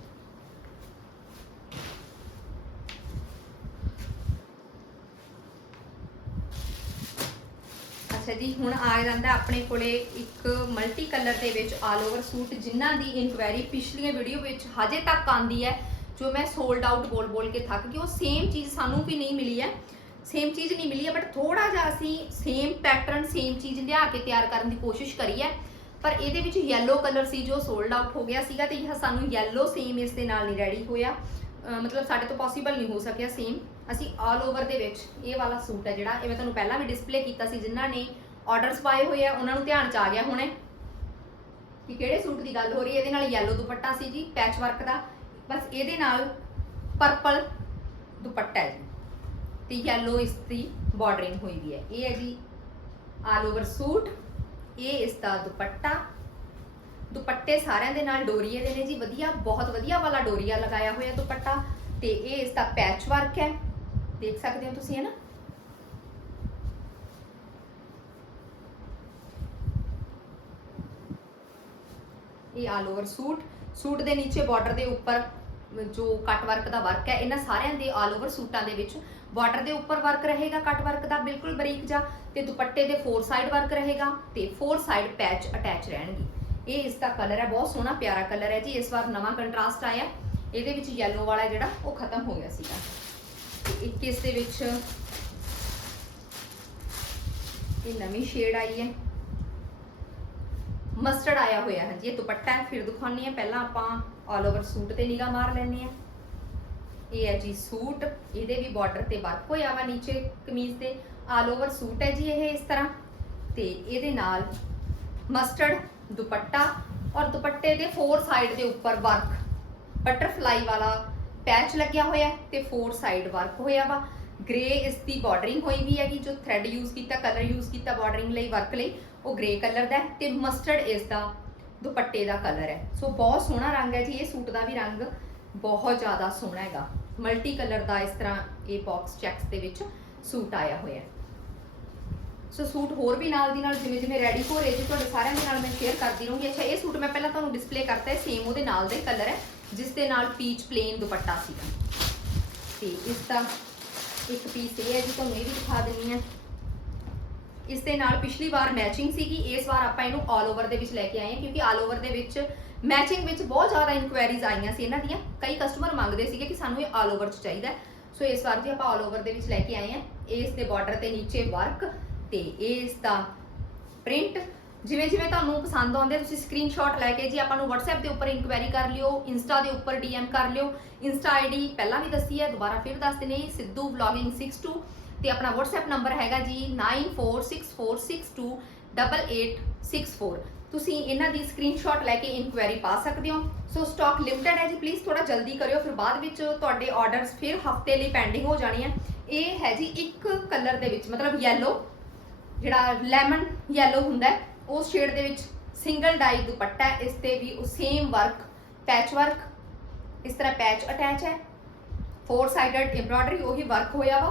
ਅੱਛਾ ਜੀ, ਹੁਣ ਆ ਜਾਂਦਾ ਆਪਣੇ ਕੋਲੇ ਇੱਕ ਮਲਟੀ ਕਲਰ ਦੇ ਵਿੱਚ ਆਲ ਓਵਰ ਸੂਟ, ਜਿਨ੍ਹਾਂ ਦੀ ਇਨਕੁਆਇਰੀ ਪਿਛਲੀਆਂ ਵੀਡੀਓ ਵਿੱਚ ਹਜੇ ਤੱਕ ਆਂਦੀ ਹੈ, ਜੋ ਮੈਂ ਸੋਲਡ ਆਊਟ ਬੋਲ ਬੋਲ ਕੇ ਥੱਕ ਗਈ, ਉਹ ਸੇਮ ਚੀਜ਼ ਸਾਨੂੰ ਵੀ ਨਹੀਂ ਮਿਲੀ ਹੈ। ਸੇਮ ਚੀਜ਼ ਨਹੀਂ ਮਿਲੀ ਹੈ ਬਟ ਥੋੜਾ ਜਿਹਾ ਅਸੀਂ ਸੇਮ ਪੈਟਰਨ ਸੇਮ ਚੀਜ਼ ਲਿਆ ਕੇ ਤਿਆਰ ਕਰਨ ਦੀ ਕੋਸ਼ਿਸ਼ ਕਰੀ ਹੈ। ਪਰ ਇਹਦੇ ਵਿੱਚ ਯੈਲੋ ਕਲਰ ਸੀ, ਜੋ ਸੋਲਡ ਆਊਟ ਹੋ ਗਿਆ ਸੀਗਾ ਤੇ ਇਹ ਸਾਨੂੰ ਯੈਲੋ ਸੇਮ ਇਸ ਦੇ ਨਾਲ ਨਹੀਂ ਰੈਡੀ ਹੋਇਆ। ਮਤਲਬ ਸਾਡੇ ਤੋਂ ਪੋਸੀਬਲ ਨਹੀਂ ਹੋ ਸਕਿਆ ਸੇਮ ਅਸੀਂ ਆਲ ਓਵਰ ਦੇ ਵਿੱਚ ਇਹ ਵਾਲਾ ਸੂਟ ਹੈ ਜਿਹੜਾ, ਇਹ ਮੈਂ ਤੁਹਾਨੂੰ ਪਹਿਲਾਂ ਵੀ ਡਿਸਪਲੇ ਕੀਤਾ ਸੀ, ਜਿਨ੍ਹਾਂ ਨੇ ਆਰਡਰਸ ਪਾਏ ਹੋਏ ਆ, ਉਹਨਾਂ ਨੂੰ ਧਿਆਨ ਚ ਆ ਗਿਆ ਹੁਣੇ। ਕਿ ਕਿਹੜੇ ਸੂਟ ਦੀ ਗੱਲ ਹੋ ਰਹੀ ਹੈ? ਇਹਦੇ ਨਾਲ ਯੈਲੋ ਦੁਪੱਟਾ ਸੀ ਜੀ ਪੈਚ ਵਰਕ ਦਾ। ਬਸ ਇਹਦੇ ਨਾਲ ਪਰਪਲ ਦੁਪੱਟਾ ਹੈ ਜੀ। ਤੇ ਯੈਲੋ ਇਸ ਦੀ ਬਾਰਡਰਿੰਗ ਹੋਈ ਵੀ ਹੈ। ਇਹ ਹੈ ਜੀ ਆਲ ਓਵਰ ਸੂਟ। ਇਹ ਇਸ ਦਾ ਦੁਪੱਟਾ। ਦੁਪੱਟੇ ਸਾਰਿਆਂ ਦੇ ਨਾਲ ਡੋਰੀਏ ਦੇ ਨੇ ਜੀ। ਵਧੀਆ, ਬਹੁਤ ਵਧੀਆ ਵਾਲਾ ਡੋਰੀਆ ਲਗਾਇਆ ਹੋਇਆ ਦੁਪੱਟਾ। ਤੇ ਇਹ ਇਸ ਦਾ ਪੈਚ ਵਰਕ ਹੈ। ਦੇਖ ਸਕਦੇ ਹੋ ਤੁਸੀਂ ਹੈ ਨਾ ਇਹ ਆਲ ਓਵਰ ਸੂਟ ਸੂਟ ਦੇ ਨੀਚੇ ਬਾਰਡਰ ਦੇ ਉੱਪਰ ਜੋ ਕੱਟ ਵਰਕ ਦਾ ਵਰਕ ਹੈ, ਇਹਨਾਂ ਸਾਰਿਆਂ ਦੇ ਆਲ ਓਵਰ ਸੂਟਾਂ ਦੇ ਵਿੱਚ ਬਾਰਡਰ ਦੇ ਉੱਪਰ ਵਰਕ ਰਹੇਗਾ ਕੱਟ ਵਰਕ ਦਾ, ਬਿਲਕੁਲ ਬਰੀਕ ਜਾ ਤੇ ਦੁਪੱਟੇ ਦੇ ਫੋਰ ਸਾਈਡ ਵਰਕ ਰਹੇਗਾ, ਤੇ ਫੋਰ ਸਾਈਡ ਪੈਚ ਅਟੈਚ ਰਹਿਣਗੇ। ਇਹ ਇਸ ਦਾ ਕਲਰ ਹੈ, ਬਹੁਤ ਸੋਹਣਾ ਪਿਆਰਾ ਕਲਰ ਹੈ ਜੀ, ਇਸ ਵਾਰ ਨਵਾਂ ਕੰਟਰਾਸਟ ਆਇਆ, ਇਹਦੇ ਵਿੱਚ ਯੈਲੋ ਵਾਲਾ ਜਿਹੜਾ, ਉਹ ਖਤਮ ਹੋ ਗਿਆ ਸੀਗਾ। ਇੱਕ ਇਸ ਦੇ ਵਿੱਚ ਇਹ ਨਵੀਂ ਸ਼ੇਡ ਆਈ ਹੈ। ਮਸਟਰਡ ਆਇਆ ਹੋਇਆ ਹੈ ਜੀ, ਇਹ ਦੁਪੱਟਾ ਹੈ, ਫਿਰ ਦਿਖਾਉਣੀ ਹੈ। ਪਹਿਲਾਂ ਆਪਾਂ ਆਲ ਓਵਰ ਸੂਟ ਤੇ ਨਿਗਾਹ ਮਾਰ ਲੈਣੀ ਹੈ। ਇਹ ਹੈ ਜੀ ਸੂਟ, ਇਹਦੇ ਵੀ ਬਾਰਡਰ ਤੇ ਵਰਕ ਹੋਇਆ ਵਾ ਨੀਚੇ ਕਮੀਜ਼ ਤੇ। ਆਲ ਓਵਰ ਸੂਟ ਹੈ ਜੀ ਇਹ ਇਸ ਤਰ੍ਹਾਂ। ਤੇ ਇਹਦੇ ਨਾਲ ਮਸਟਰਡ ਦੁਪੱਟਾ ਔਰ ਦੁਪੱਟੇ ਦੇ ਫੋਰ ਸਾਈਡ ਦੇ ਉੱਪਰ ਵਰਕ ਬਟਰਫਲਾਈ ਵਾਲਾ ਪੈਚ ਲੱਗਿਆ ਹੋਇਆ ਹੈ ਤੇ ਫੋਰ ਸਾਈਡ ਵਰਕ ਹੋਇਆ ਵਾ। ਗ੍ਰੇ ਇਸ ਦੀ ਬਾਰਡਰਿੰਗ ਹੋਈ ਵੀ ਹੈਗੀ, ਜੋ ਥ੍ਰੈਡ ਯੂਜ਼ ਕੀਤਾ ਕਲਰ ਯੂਜ਼ ਕੀਤਾ ਬਾਰਡਰਿੰਗ ਲਈ ਵਰਕ ਲਈ, ਉਹ ਗ੍ਰੇ ਕਲਰ ਦਾ ਹੈ ਤੇ ਮਸਟਰਡ ਇਸ ਦਾ ਦੁਪੱਟੇ ਦਾ ਕਲਰ ਹੈ। ਸੋ ਬਹੁਤ ਸੋਹਣਾ ਰੰਗ ਹੈ ਜੀ, ਇਹ ਸੂਟ ਦਾ ਵੀ ਰੰਗ ਬਹੁਤ ਜ਼ਿਆਦਾ ਸੋਹਣਾ ਹੈਗਾ। ਮਲਟੀ ਕਲਰ ਦਾ ਇਸ ਤਰ੍ਹਾਂ ਇਹ ਬਾਕਸ ਚੈਕਸ ਦੇ ਵਿੱਚ ਸੂਟ ਆਇਆ ਹੋਇਆ ਹੈ। ਸੋ ਸੂਟ ਹੋਰ ਵੀ ਨਾਲ ਦੀ ਨਾਲ ਜਿਵੇਂ ਜਿਵੇਂ ਰੈਡੀ ਹੋ ਰਹੇ ਜੀ ਤੁਹਾਡੇ ਸਾਰਿਆਂ ਦੇ ਨਾਲ ਮੈਂ ਸ਼ੇਅਰ ਕਰਦੀ ਰਹੂੰਗੀ। ਅੱਛਾ, ਇਹ ਸੂਟ ਮੈਂ ਪਹਿਲਾਂ ਤੁਹਾਨੂੰ ਡਿਸਪਲੇ ਕਰਤਾ ਹੈ ਸੇਮ ਉਹਦੇ ਨਾਲ ਦਾ ਹੀ ਕਲਰ ਹੈ। ਜਿਸ ਦੇ ਨਾਲ ਪੀਚ ਪਲੇਨ ਦੁਪੱਟਾ ਸੀਗਾ। ਤੇ ਇਸ ਦਾ ਇੱਕ ਪੀਸ ਇਹ ਹੈ ਜੀ, ਤੁਹਾਨੂੰ ਇਹ ਵੀ ਦਿਖਾ ਦਿੰਨੀ ਆ ਇਸ ਦੇ ਨਾਲ ਪਿਛਲੀ ਵਾਰ ਮੈਚਿੰਗ ਸੀਗੀ, ਇਸ ਵਾਰ ਆਪਾਂ ਇਹਨੂੰ ਆਲ ਓਵਰ ਦੇ ਵਿੱਚ ਲੈ ਕੇ ਆਏ ਹਾਂ, ਕਿਉਂਕਿ ਆਲ ਓਵਰ ਦੇ ਵਿੱਚ ਮੈਚਿੰਗ ਵਿੱਚ ਬਹੁਤ ਜ਼ਿਆਦਾ ਇਨਕੁਆਇਰੀਜ਼ ਆਈਆਂ ਸੀ ਇਹਨਾਂ ਦੀਆਂ। ਕਈ ਕਸਟਮਰ ਮੰਗਦੇ ਸੀਗੇ ਕਿ ਸਾਨੂੰ ਇਹ ਆਲ ਓਵਰ ਚ ਚਾਹੀਦਾ ਸੋ ਇਸ ਵਾਰ ਜੀ ਆਪਾਂ ਆਲ ਓਵਰ ਦੇ ਵਿੱਚ ਲੈ ਕੇ ਆਏ ਹਾਂ। ਇਸ ਦੇ ਬਾਰਡਰ ਤੇ ਨੀਚੇ ਵਰਕ ਤੇ ਇਹ ਇਸ ਦਾ ਪ੍ਰਿੰਟ ਜਿਵੇਂ ਜਿਵੇਂ ਤੁਹਾਨੂੰ ਪਸੰਦ ਆਉਂਦੇ ਤੁਸੀਂ ਸਕਰੀਨਸ਼ਾਟ ਲੈ ਕੇ ਜੀ ਆਪਾਂ ਨੂੰ WhatsApp ਦੇ ਉੱਪਰ ਇਨਕੁਆਇਰੀ ਕਰ ਲਿਓ, Insta ਦੇ ਉੱਪਰ DM ਕਰ ਲਿਓ, Insta ID ਪਹਿਲਾਂ ਵੀ ਦੱਸੀ ਹੈ, ਦੁਬਾਰਾ ਫਿਰ ਦੱਸ ਦਿੰਦੇ ਹਾਂ, ਸਿੱਧੂ ਵਲੌਗਿੰਗ 62 ਤੇ ਆਪਣਾ WhatsApp ਨੰਬਰ ਹੈਗਾ ਜੀ 9464628864 ਤੁਸੀਂ ਇਹਨਾਂ ਦੀ ਸਕਰੀਨਸ਼ਾਟ ਲੈ ਕੇ ਇਨਕੁਆਇਰੀ ਪਾ ਸਕਦੇ ਹੋ। ਸੋ ਸਟਾਕ ਲਿਮਟਿਡ ਹੈ ਜੀ ਪਲੀਜ਼ ਥੋੜਾ ਜਲਦੀ ਕਰਿਓ, ਫਿਰ ਬਾਅਦ ਵਿੱਚ ਤੁਹਾਡੇ ਆਰਡਰਸ ਫਿਰ ਹਫ਼ਤੇ ਲਈ ਪੈਂਡਿੰਗ ਹੋ ਜਾਣੀ ਹੈ ਇਹ ਹੈ ਜੀ ਇੱਕ ਕਲਰ ਦੇ ਵਿੱਚ, ਮਤਲਬ ਯੈਲੋ ਜਿਹੜਾ ਲੈਮਨ ਯੈਲੋ ਹੁੰਦਾ ਹੈ ਉਸ ਸ਼ੇਡ ਦੇ ਵਿੱਚ ਸਿੰਗਲ ਡਾਈ ਦੁਪੱਟਾ ਹੈ, ਇਸ ਤੇ ਵੀ ਉਹ ਸੇਮ ਵਰਕ ਪੈਚ ਵਰਕ ਇਸ ਤਰ੍ਹਾਂ ਪੈਚ ਅਟੈਚ ਹੈ। ਫੋਰ ਸਾਈਡਡ ਐਮਬ੍ਰੋਇਡਰੀ ਉਹੀ ਵਰਕ ਹੋਇਆ ਵਾ।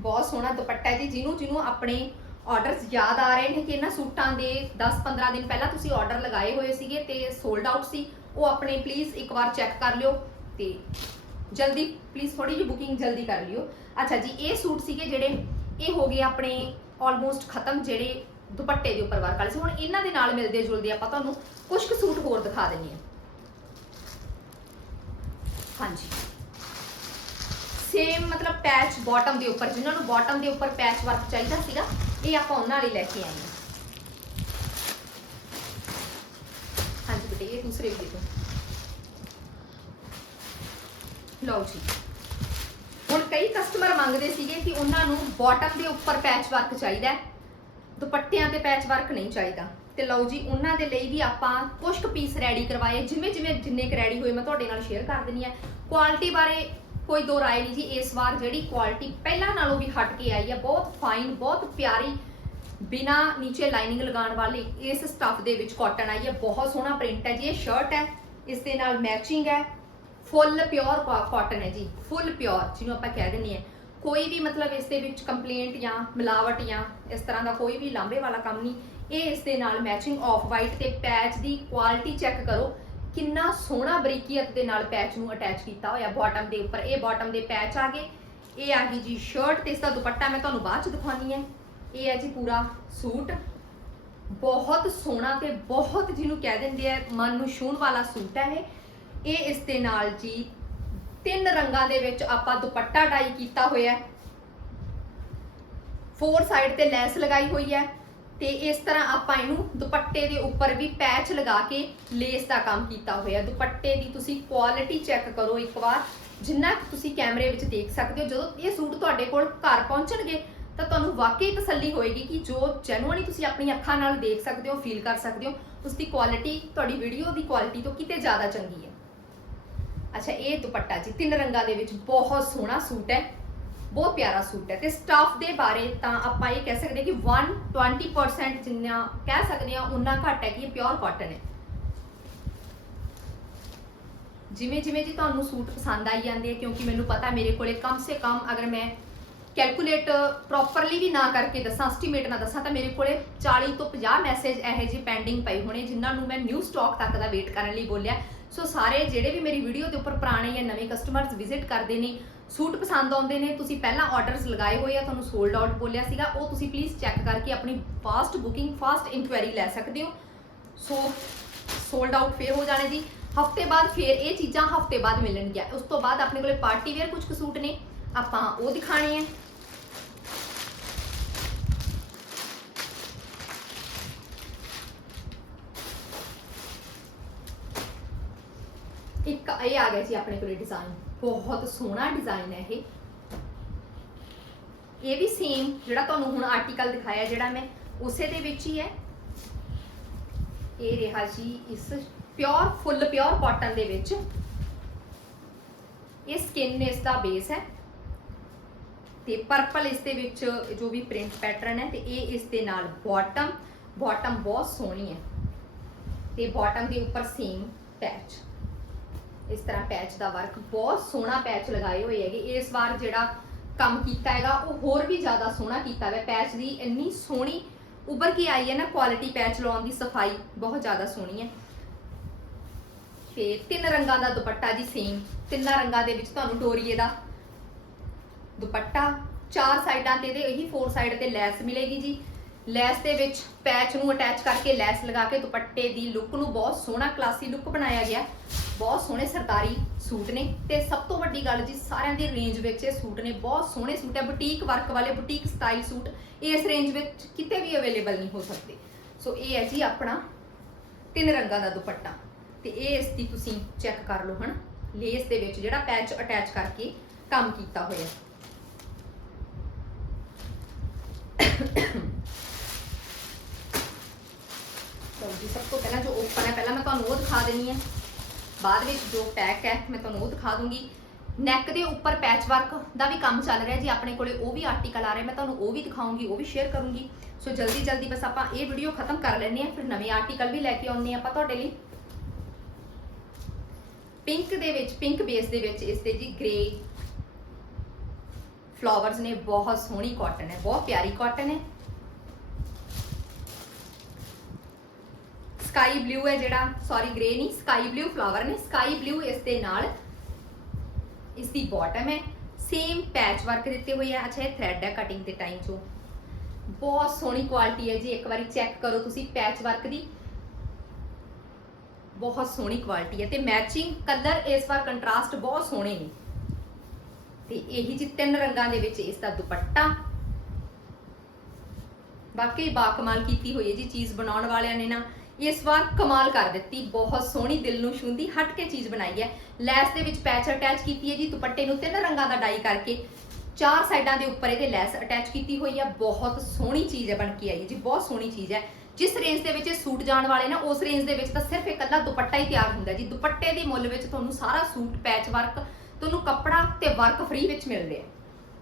ਬਹੁਤ ਸੋਹਣਾ ਦੁਪੱਟਾ ਹੈ ਜੀ, ਜਿਹਨੂੰ ਜਿਹਨੂੰ ਆਪਣੇ ਆਰਡਰਸ ਯਾਦ ਆ ਰਹੇ ਨੇ ਕਿ ਇਹਨਾਂ ਸੂਟਾਂ ਦੇ 10-15 ਦਿਨ ਪਹਿਲਾਂ ਤੁਸੀਂ ਆਰਡਰ ਲਗਾਏ ਹੋਏ ਸੀਗੇ ਤੇ ਸੋਲਡ ਆਊਟ ਸੀ। ਉਹ ਆਪਣੇ ਪਲੀਜ਼ ਇੱਕ ਵਾਰ ਚੈੱਕ ਕਰ ਲਿਓ ਤੇ ਜਲਦੀ ਪਲੀਜ਼ ਥੋੜੀ ਜਿਹੀ ਬੁਕਿੰਗ ਜਲਦੀ ਕਰ ਲਿਓ। ਅੱਛਾ ਜੀ, ਇਹ ਸੂਟ ਸੀਗੇ ਜਿਹੜੇ, ਇਹ ਹੋ ਗਏ ਆਪਣੇ ਆਲਮੋਸਟ ਖਤਮ, ਜਿਹੜੇ ਦੁਪੱਟੇ ਦੇ ਉੱਪਰ ਵਰਕ ਵਾਲੇ ਸੀ। ਹੁਣ ਇਹਨਾਂ ਦੇ ਨਾਲ ਮਿਲਦੇ ਜੁਲਦੇ ਆਪਾਂ ਤੁਹਾਨੂੰ ਕੁਝ ਕੁ ਸੂਟ ਹੋਰ ਦਿਖਾ ਦਿੰਨੀ ਆ ਹਾਂਜੀ। ਸੇਮ ਮਤਲਬ ਪੈਚ ਬਾਟਮ ਦੇ ਉੱਪਰ, ਜਿਨ੍ਹਾਂ ਨੂੰ ਬਾਟਮ ਦੇ ਉੱਪਰ ਪੈਚ ਵਰਕ ਚਾਹੀਦਾ ਸੀਗਾ, ਇਹ ਆਪਾਂ ਉਹਨਾਂ ਲਈ ਲੈ ਕੇ ਆਏ ਹਾਂ। ਹਾਂਜੀ ਬੇਟੇ, ਇਹ ਦੂਸਰੇ ਵੀ ਦੇਖੋ। ਲਓ ਜੀ। ਹੁਣ ਕਈ ਕਸਟਮਰ ਮੰਗਦੇ ਸੀਗੇ ਕਿ ਉਹਨਾਂ ਨੂੰ ਬਾਟਮ ਦੇ ਉੱਪਰ ਪੈਚ ਵਰਕ ਚਾਹੀਦਾ ਹੈ। ਦੁਪੱਟਿਆਂ ਤੇ ਪੈਚ ਵਰਕ ਨਹੀਂ ਚਾਹੀਦਾ। ਤੇ ਲਓ ਜੀ, ਉਹਨਾਂ ਦੇ ਲਈ ਵੀ ਆਪਾਂ ਕੁਝ ਕੁ ਪੀਸ ਰੈਡੀ ਕਰਵਾਏ। ਜਿਵੇਂ ਜਿਵੇਂ ਜਿੰਨੇ ਕੁ ਰੈਡੀ ਹੋਏ, ਮੈਂ ਤੁਹਾਡੇ ਨਾਲ ਸ਼ੇਅਰ ਕਰ ਦਿੰਨੀ ਆ ਕੁਆਲਿਟੀ ਬਾਰੇ ਕੋਈ ਦੋ ਰਾਏ ਨਹੀਂ ਜੀ, ਇਸ ਵਾਰ ਜਿਹੜੀ ਕੁਆਲਿਟੀ ਪਹਿਲਾਂ ਨਾਲੋਂ ਵੀ ਹਟ ਕੇ ਆਈ ਹੈ, ਬਹੁਤ ਫਾਈਨ ਬਹੁਤ ਪਿਆਰੀ, ਬਿਨਾ ਨੀਚੇ ਲਾਈਨਿੰਗ ਲਗਾਉਣ ਵਾਲੀ ਇਸ ਸਟਫ ਦੇ ਵਿੱਚ ਕਾਟਨ ਆਈ ਹੈ। ਬਹੁਤ ਸੋਹਣਾ ਪ੍ਰਿੰਟ ਹੈ ਜੀ, ਇਹ ਸ਼ਰਟ ਹੈ। ਇਸ ਦੇ ਨਾਲ ਮੈਚਿੰਗ ਹੈ। ਫੁੱਲ ਪਿਓਰ ਕਾਟਨ ਹੈ ਜੀ ਫੁੱਲ ਪਿਓਰ ਜਿਹਨੂੰ ਆਪਾਂ ਕਹਿ ਦਿੰਦੇ ਆ ਕੋਈ ਵੀ ਮਤਲਬ ਇਸ ਦੇ ਵਿੱਚ ਕੰਪਲੇਂਟ ਜਾਂ ਮਿਲਾਵਟ ਜਾਂ ਇਸ ਤਰ੍ਹਾਂ ਦਾ ਕੋਈ ਵੀ ਲਾਂਭੇ ਵਾਲਾ ਕੰਮ ਨਹੀਂ, ਇਹ ਇਸ ਦੇ ਨਾਲ ਮੈਚਿੰਗ ਆਫ ਵਾਈਟ ਤੇ ਪੈਚ ਦੀ ਕੁਆਲਿਟੀ ਚੈੱਕ ਕਰੋ, ਕਿੰਨਾ ਸੋਹਣਾ ਬਰੀਕੀਅਤ ਦੇ ਨਾਲ ਪੈਚ ਨੂੰ ਅਟੈਚ ਕੀਤਾ ਹੋਇਆ ਬਾਟਮ ਦੇ ਉੱਪਰ। ਇਹ ਬਾਟਮ ਦੇ ਪੈਚ ਆ ਗਏ, ਇਹ ਆ ਗਈ ਜੀ ਸ਼ਰਟ ਤੇ ਇਸ ਦਾ ਦੁਪੱਟਾ ਮੈਂ ਤੁਹਾਨੂੰ ਬਾਅਦ ਚ ਦਿਖਾਉਣੀ ਹੈ। ਇਹ ਹੈ ਜੀ ਪੂਰਾ ਸੂਟ। ਬਹੁਤ ਸੋਹਣਾ ਤੇ ਬਹੁਤ ਜਿਹਨੂੰ ਕਹਿ ਦਿੰਦੇ ਆ, ਮਨ ਨੂੰ ਛੂਹਣ ਵਾਲਾ ਸੂਟ ਹੈ ਇਹ। ਇਹ ਇਸ ਦੇ ਨਾਲ ਜੀ ਤਿੰਨ ਰੰਗਾਂ ਦੇ ਵਿੱਚ ਆਪਾਂ ਦੁਪੱਟਾ ਡਾਈ ਕੀਤਾ ਹੋਇਆ ਹੈ। ਫੋਰ ਸਾਈਡ ਤੇ ਲੈਸ ਲਗਾਈ ਹੋਈ ਹੈ ਤੇ ਇਸ ਤਰ੍ਹਾਂ ਆਪਾਂ ਇਹਨੂੰ ਦੁਪੱਟੇ ਦੇ ਉੱਪਰ ਵੀ ਪੈਚ ਲਗਾ ਕੇ ਲੇਸ ਦਾ ਕੰਮ ਕੀਤਾ ਹੋਇਆ ਦੁਪੱਟੇ ਦੀ ਤੁਸੀਂ ਕੁਆਲਿਟੀ ਚੈੱਕ ਕਰੋ ਇੱਕ ਵਾਰ। ਜਿੰਨਾ ਤੁਸੀਂ ਕੈਮਰੇ ਵਿੱਚ ਦੇਖ ਸਕਦੇ ਹੋ, ਜਦੋਂ ਇਹ ਸੂਟ ਤੁਹਾਡੇ ਕੋਲ ਘਰ ਪਹੁੰਚਣਗੇ, ਤਾਂ ਤੁਹਾਨੂੰ ਵਾਕਈ ਤਸੱਲੀ ਹੋਏਗੀ ਕਿ ਜੋ ਜੈਨੂਅਲੀ ਤੁਸੀਂ ਆਪਣੀ ਅੱਖਾਂ ਨਾਲ ਦੇਖ ਸਕਦੇ ਹੋ ਫੀਲ ਕਰ ਸਕਦੇ ਹੋ ਉਸ ਦੀ ਕੁਆਲਿਟੀ ਤੁਹਾਡੀ ਵੀਡੀਓ ਦੀ ਕੁਆਲਿਟੀ ਤੋਂ ਕਿਤੇ ਜ਼ਿਆਦਾ ਚੰਗੀ ਹੈ। ਅੱਛਾ, ਇਹ ਦੁਪੱਟਾ ਜੀ, ਤਿੰਨ ਰੰਗਾਂ ਦੇ ਵਿੱਚ ਬਹੁਤ ਸੋਹਣਾ ਸੂਟ ਹੈ, ਬਹੁਤ ਪਿਆਰਾ ਸੂਟ ਹੈ ਤੇ ਸਟਾਫ ਦੇ ਬਾਰੇ ਤਾਂ ਆਪਾਂ ਇਹ ਕਹਿ ਸਕਦੇ ਕਿ 120% ਜਿੰਨਾ ਕਹਿ ਸਕਦੇ ਆ ਉਨਾ ਘੱਟ ਹੈ ਕਿ ਇਹ ਪਿਓਰ ਕਾਟਨ ਹੈ। ਜਿਵੇਂ ਜਿਵੇਂ ਜੀ ਤੁਹਾਨੂੰ ਸੂਟ ਪਸੰਦ ਆਈ ਜਾਂਦੇ ਆ, ਕਿਉਂਕਿ ਮੈਨੂੰ ਪਤਾ ਮੇਰੇ ਕੋਲੇ ਕਮ ਸੇ ਕਮ ਅਗਰ ਮੈਂ ਕੈਲਕੂਲੇਟ ਪ੍ਰੋਪਰਲੀ ਵੀ ਨਾ ਕਰਕੇ ਦੱਸਾਂ ਐਸਟੀਮੇਟ ਨਾ ਦੱਸਾਂ, ਤਾਂ ਮੇਰੇ ਕੋਲੇ 40 ਤੋਂ 50 ਮੈਸੇਜ ਇਹੋ ਜਿਹੇ ਪੈਂਡਿੰਗ ਪਏ ਹੋਣੇ, ਜਿਨ੍ਹਾਂ ਨੂੰ ਮੈਂ ਨਿਊ ਸਟਾਕ ਤੱਕ ਦਾ ਵੇਟ ਕਰਨ ਲਈ ਬੋਲਿਆ। ਸੋ ਸਾਰੇ ਜਿਹੜੇ ਵੀ ਮੇਰੀ ਵੀਡੀਓ ਦੇ ਉੱਪਰ ਪੁਰਾਣੇ ਜਾਂ ਨਵੇਂ ਕਸਟਮਰਸ ਵਿਜ਼ਿਟ ਕਰਦੇ ਨੇ, ਸੂਟ ਪਸੰਦ ਆਉਂਦੇ ਨੇ, ਤੁਸੀਂ ਪਹਿਲਾਂ ਆਰਡਰਸ ਲਗਾਏ ਹੋਏ ਆ, ਤੁਹਾਨੂੰ ਸੋਲਡ ਆਊਟ ਬੋਲਿਆ ਸੀਗਾ, ਉਹ ਤੁਸੀਂ ਪਲੀਜ਼ ਚੈੱਕ ਕਰਕੇ ਆਪਣੀ ਫਾਸਟ ਬੁਕਿੰਗ ਫਾਸਟ ਇਨਕੁਆਇਰੀ ਲੈ ਸਕਦੇ ਹੋ। ਸੋ ਸੋਲਡ ਆਊਟ ਫੇਰ ਹੋ ਜਾਣੇ ਜੀ। ਹਫ਼ਤੇ ਬਾਅਦ ਫੇਰ ਇਹ ਚੀਜ਼ਾਂ ਹਫ਼ਤੇ ਬਾਅਦ ਮਿਲਣਗੀਆਂ। ਉਸ ਤੋਂ ਬਾਅਦ ਆਪਣੇ ਕੋਲੇ ਪਾਰਟੀ ਵੇਅਰ ਕੁਝ ਕੁ ਸੂਟ ਨੇ, ਆਪਾਂ ਉਹ ਦਿਖਾਣੇ ਆ। ਇੱਕ ਇਹ ਆ ਗਿਆ ਜੀ ਆਪਣੇ ਕੋਲੇ ਡਿਜ਼ਾਈਨ ਬਹੁਤ ਸੋਹਣਾ ਡਿਜ਼ਾਈਨ ਹੈ ਇਹ। ਇਹ ਵੀ ਸੇਮ ਜਿਹੜਾ ਤੁਹਾਨੂੰ ਹੁਣ ਆਰਟੀਕਲ ਦਿਖਾਇਆ, ਜਿਹੜਾ ਮੈਂ ਉਸੇ ਦੇ ਵਿੱਚ ਹੀ ਹੈ। ਇਹ ਰਿਹਾ ਜੀ ਇਸ ਪਿਓਰ ਫੁੱਲ ਪਿਓਰ ਕਾਟਨ ਦੇ ਵਿੱਚ। ਇਹ ਸਕਿਨ ਇਸ ਦਾ ਬੇਸ ਹੈ। ਤੇ ਪਰਪਲ ਇਸ ਦੇ ਵਿੱਚ ਜੋ ਵੀ ਪ੍ਰਿੰਟ ਪੈਟਰਨ ਹੈ, ਤੇ ਇਹ ਇਸ ਦੇ ਨਾਲ ਬਾਟਮ ਬਾਟਮ ਬਹੁਤ ਸੋਹਣੀ ਹੈ। ਤੇ ਬਾਟਮ ਦੇ ਉੱਪਰ ਸੇਮ ਪੈਚ ਇਸ ਤਰ੍ਹਾਂ ਪੈਚ ਦਾ ਵਰਕ ਬਹੁਤ ਸੋਹਣਾ ਪੈਚ ਲਗਾਏ ਹੋਏ ਹੈਗੇ। ਇਸ ਵਾਰ ਜਿਹੜਾ ਕੰਮ ਕੀਤਾ ਹੈਗਾ, ਉਹ ਹੋਰ ਵੀ ਜ਼ਿਆਦਾ ਸੋਹਣਾ ਕੀਤਾ ਹੋਇਆ। ਪੈਚ ਦੀ ਇੰਨੀ ਸੋਹਣੀ ਉੱਭਰ ਕੇ ਆਈ ਹੈ ਨਾ ਕੁਆਲਿਟੀ ਪੈਚ ਲਾਉਣ ਦੀ ਸਫ਼ਾਈ ਬਹੁਤ ਜ਼ਿਆਦਾ ਸੋਹਣੀ ਹੈ। ਤੇ ਤਿੰਨ ਰੰਗਾਂ ਦਾ ਦੁਪੱਟਾ ਜੀ ਸੇਮ ਤਿੰਨਾਂ ਰੰਗਾਂ ਦੇ ਵਿੱਚ ਤੁਹਾਨੂੰ ਡੋਰੀਏ ਦਾ ਦੁਪੱਟਾ, ਚਾਰ ਸਾਈਡਾਂ ਤੇ ਇਹਦੇ ਇਹੀ ਫੋਰ ਸਾਈਡ ਤੇ ਲੈਸ ਮਿਲੇਗੀ ਜੀ। ਲੈਸ ਦੇ ਵਿੱਚ ਪੈਚ ਨੂੰ ਅਟੈਚ ਕਰਕੇ ਲੈਸ ਲਗਾ ਕੇ ਦੁਪੱਟੇ ਦੀ ਲੁੱਕ ਨੂੰ ਬਹੁਤ ਸੋਹਣਾ ਕਲਾਸੀ ਲੁੱਕ ਬਣਾਇਆ ਗਿਆ। ਬਹੁਤ ਸੋਹਣੇ ਸਰਦਾਰੀ ਸੂਟ ਨੇ ਤੇ ਸਭ ਤੋਂ ਵੱਡੀ ਗੱਲ ਜੀ ਸਾਰਿਆਂ ਦੀ ਰੇਂਜ ਵਿੱਚ ਇਹ ਸੂਟ ਨੇ, ਬਹੁਤ ਸੋਹਣੇ ਸੂਟ ਹੈ ਬੁਟੀਕ ਵਰਕ ਵਾਲੇ ਬੁਟੀਕ ਸਟਾਈਲ ਸੂਟ, ਇਸ ਰੇਂਜ ਵਿੱਚ ਕਿਤੇ ਵੀ ਅਵੇਲੇਬਲ ਨਹੀਂ ਹੋ ਸਕਦੇ। ਸੋ ਇਹ ਹੈ ਜੀ ਆਪਣਾ ਤਿੰਨ ਰੰਗਾਂ ਦਾ ਦੁਪੱਟਾ ਤੇ ਇਹ ਇਸ ਦੀ ਤੁਸੀਂ ਚੈੱਕ ਕਰ ਲਓ ਹਨਾ। ਲੇਸ ਦੇ ਵਿੱਚ ਜਿਹੜਾ ਪੈਚ ਅਟੈਚ ਕਰਕੇ ਕੰਮ ਕੀਤਾ ਹੋਇਆ। ਜੀ, ਸਭ ਤੋਂ ਪਹਿਲਾਂ ਜੋ ਓਪਨ ਹੈ, ਪਹਿਲਾਂ ਮੈਂ ਤੁਹਾਨੂੰ ਉਹ ਦਿਖਾ ਦੇਣੀ ਹੈ। ਬਾਅਦ ਵਿੱਚ ਜੋ ਪੈਕ ਹੈ, ਮੈਂ ਤੁਹਾਨੂੰ ਉਹ ਦਿਖਾ ਦੂੰਗੀ। ਨੈਕ ਦੇ ਉੱਪਰ ਪੈਚ ਵਰਕ ਦਾ ਵੀ ਕੰਮ ਚੱਲ ਰਿਹਾ ਜੀ ਆਪਣੇ ਕੋਲੇ ਉਹ ਵੀ ਆਰਟੀਕਲ ਆ ਰਿਹਾ, ਮੈਂ ਤੁਹਾਨੂੰ ਉਹ ਵੀ ਦਿਖਾਉਂਗੀ, ਉਹ ਵੀ ਸ਼ੇਅਰ ਕਰੂੰਗੀ। ਸੋ ਜਲਦੀ ਜਲਦੀ ਬਸ ਆਪਾਂ ਇਹ ਵੀਡੀਓ ਖਤਮ ਕਰ ਲੈਂਦੇ ਆ ਫਿਰ ਨਵੇਂ ਆਰਟੀਕਲ ਵੀ ਲੈ ਕੇ ਆਉਂਦੇ ਆ ਆਪਾਂ ਤੁਹਾਡੇ ਲਈ। ਪਿੰਕ ਦੇ ਵਿੱਚ ਪਿੰਕ ਬੇਸ ਦੇ ਵਿੱਚ ਇਸ ਤੇ ਜੀ ਗ੍ਰੇ ਫਲਾਵਰਸ ਨੇ। ਬਹੁਤ ਸੋਹਣੀ ਕਾਟਨ ਹੈ, ਬਹੁਤ ਪਿਆਰੀ ਕਾਟਨ ਹੈ। ਸਕਾਈ ਬਲੂ ਹੈ ਜਿਹੜਾ ਸੌਰੀ ਗ੍ਰੇ ਨਹੀਂ ਸਕਾਈ ਬਲੂ ਫਲਾਵਰ ਨੇ ਸਕਾਈ ਬਲੂ ਇਸ ਦੇ ਨਾਲ ਇਸ ਦੀ ਬਾਟਮ ਹੈ ਸੇਮ ਪੈਚ ਵਰਕ ਦਿੱਤੇ ਹੋਏ ਆ। ਅੱਛਾ, ਇਹ ਥ੍ਰੈਡ ਹੈ ਕਟਿੰਗ ਦੇ ਟਾਈਮ 'ਚੋਂ। ਬਹੁਤ ਸੋਹਣੀ ਕੁਆਲਿਟੀ ਹੈ ਜੀ, ਇੱਕ ਵਾਰੀ ਚੈੱਕ ਕਰੋ ਤੁਸੀਂ ਪੈਚ ਵਰਕ ਦੀ। ਬਹੁਤ ਸੋਹਣੀ ਕੁਆਲਿਟੀ ਹੈ ਤੇ ਮੈਚਿੰਗ ਕਲਰ ਇਸ ਵਾਰ ਕੰਟਰਾਸਟ ਬਹੁਤ ਸੋਹਣੇ ਨੇ। ਤੇ ਇਹੀ ਜੀ ਤਿੰਨ ਰੰਗਾਂ ਦੇ ਵਿੱਚ ਇਸ ਦਾ ਦੁਪੱਟਾ। ਵਾਕਈ ਬਾਕਮਾਲ ਕੀਤੀ ਹੋਈ ਹੈ ਜੀ ਚੀਜ਼ ਬਣਾਉਣ ਵਾਲਿਆਂ ਨੇ ਨਾ। ਇਸ ਵਾਰ ਕਮਾਲ ਕਰ ਦਿੱਤੀ, ਬਹੁਤ ਸੋਹਣੀ ਦਿਲ ਨੂੰ ਛੂੰਦੀ ਹਟ ਕੇ ਚੀਜ਼ ਬਣਾਈ ਹੈ। ਲੈਸ ਦੇ ਵਿੱਚ ਪੈਚ ਅਟੈਚ ਕੀਤੀ ਹੈ ਜੀ, ਦੁਪੱਟੇ ਨੂੰ ਤਿੰਨ ਰੰਗਾਂ ਦਾ ਡਾਈ ਕਰਕੇ ਚਾਰ ਸਾਈਡਾਂ ਦੇ ਉੱਪਰ ਇਹਦੇ ਲੈਸ ਅਟੈਚ ਕੀਤੀ ਹੋਈ ਹੈ। ਬਹੁਤ ਸੋਹਣੀ ਚੀਜ਼ ਹੈ ਬਣ ਕੇ ਆਈ ਹੈ ਜੀ, ਬਹੁਤ ਸੋਹਣੀ ਚੀਜ਼ ਹੈ। ਜਿਸ ਰੇਂਜ ਦੇ ਵਿੱਚ ਇਹ ਸੂਟ ਜਾਣ ਵਾਲੇ ਨਾ, ਉਸ ਰੇਂਜ ਦੇ ਵਿੱਚ ਤਾਂ ਸਿਰਫ ਇਕੱਲਾ ਦੁਪੱਟਾ ਹੀ ਤਿਆਰ ਹੁੰਦਾ ਜੀ। ਦੁਪੱਟੇ ਦੇ ਮੁੱਲ ਵਿੱਚ ਤੁਹਾਨੂੰ ਸਾਰਾ ਸੂਟ, ਪੈਚ ਵਰਕ, ਤੁਹਾਨੂੰ ਕੱਪੜਾ ਤੇ ਵਰਕ ਫ੍ਰੀ ਵਿੱਚ ਮਿਲ ਰਿਹਾ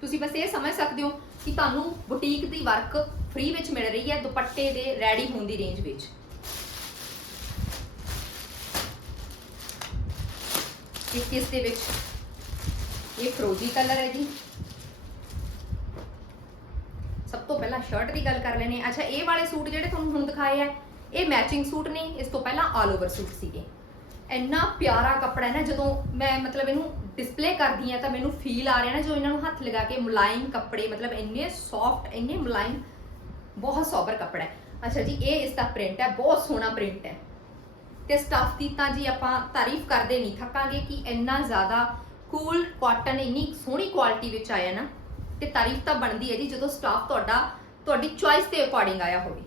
ਤੁਸੀਂ ਬਸ ਇਹ ਸਮਝ ਸਕਦੇ ਹੋ ਕਿ ਤੁਹਾਨੂੰ ਬੁਟੀਕ ਦੀ ਵਰਕ ਫ੍ਰੀ ਵਿੱਚ ਮਿਲ ਰਹੀ ਹੈ, ਦੁਪੱਟੇ ਦੇ ਰੈਡੀ ਹੋਣ ਦੀ ਰੇਂਜ ਵਿੱਚ। ਇਸ ਇਸ ਦੇ ਵਿੱਚ। ਇਹ ਫਰੋਜ਼ੀ ਕਲਰ ਹੈ ਜੀ। ਸਭ ਤੋਂ ਪਹਿਲਾਂ ਸ਼ਰਟ ਦੀ ਗੱਲ ਕਰ ਲੈਨੇ ਅੱਛਾ, ਇਹ ਵਾਲੇ ਸੂਟ ਜਿਹੜੇ ਤੁਹਾਨੂੰ ਹੁਣ ਦਿਖਾਏ ਆ, ਇਹ ਮੈਚਿੰਗ ਸੂਟ ਨੇ। ਇਸ ਤੋਂ ਪਹਿਲਾਂ ਆਲ ਓਵਰ ਸੂਟ ਸੀਗੇ। ਇੰਨਾ ਪਿਆਰਾ ਕੱਪੜਾ ਹੈ ਨਾ, ਜਦੋਂ ਮੈਂ ਮਤਲਬ ਇਹਨੂੰ ਡਿਸਪਲੇ ਕਰਦੀ ਆ ਤਾਂ ਮੈਨੂੰ ਫੀਲ ਆ ਰਿਹਾ ਨਾ, ਜੋ ਇਹਨਾਂ ਨੂੰ ਹੱਥ ਲਗਾ ਕੇ ਮੁਲਾਇਮ ਕੱਪੜੇ, ਮਤਲਬ ਇੰਨੇ ਸੌਫਟ ਇੰਨੇ ਮੁਲਾਇਮ, ਬਹੁਤ ਸੋਬਰ ਕੱਪੜਾ ਹੈ। ਅੱਛਾ ਜੀ, ਇਹ ਇਸ ਦਾ ਪ੍ਰਿੰਟ ਹੈ, ਬਹੁਤ ਸੋਹਣਾ ਪ੍ਰਿੰਟ ਹੈ। ਤੇ ਸਟੱਫ ਦੀ ਤਾਂ ਜੀ ਆਪਾਂ ਤਾਰੀਫ ਕਰਦੇ ਨਹੀਂ, ਥੱਕਾਂਗੇ ਕਿ ਇੰਨਾ ਜ਼ਿਆਦਾ ਕੂਲ ਕਾਟਨ ਇੰਨੀ ਸੋਹਣੀ ਕੁਆਲਿਟੀ ਵਿੱਚ ਆਇਆ ਨਾ, ਤੇ ਤਾਰੀਫ ਤਾਂ ਬਣਦੀ ਹੈ ਜੀ ਜਦੋਂ ਸਟਾਫ ਤੁਹਾਡਾ, ਤੁਹਾਡੀ ਚੁਆਇਸ ਦੇ ਅਕੋਰਡਿੰਗ ਆਇਆ ਹੋਵੇ।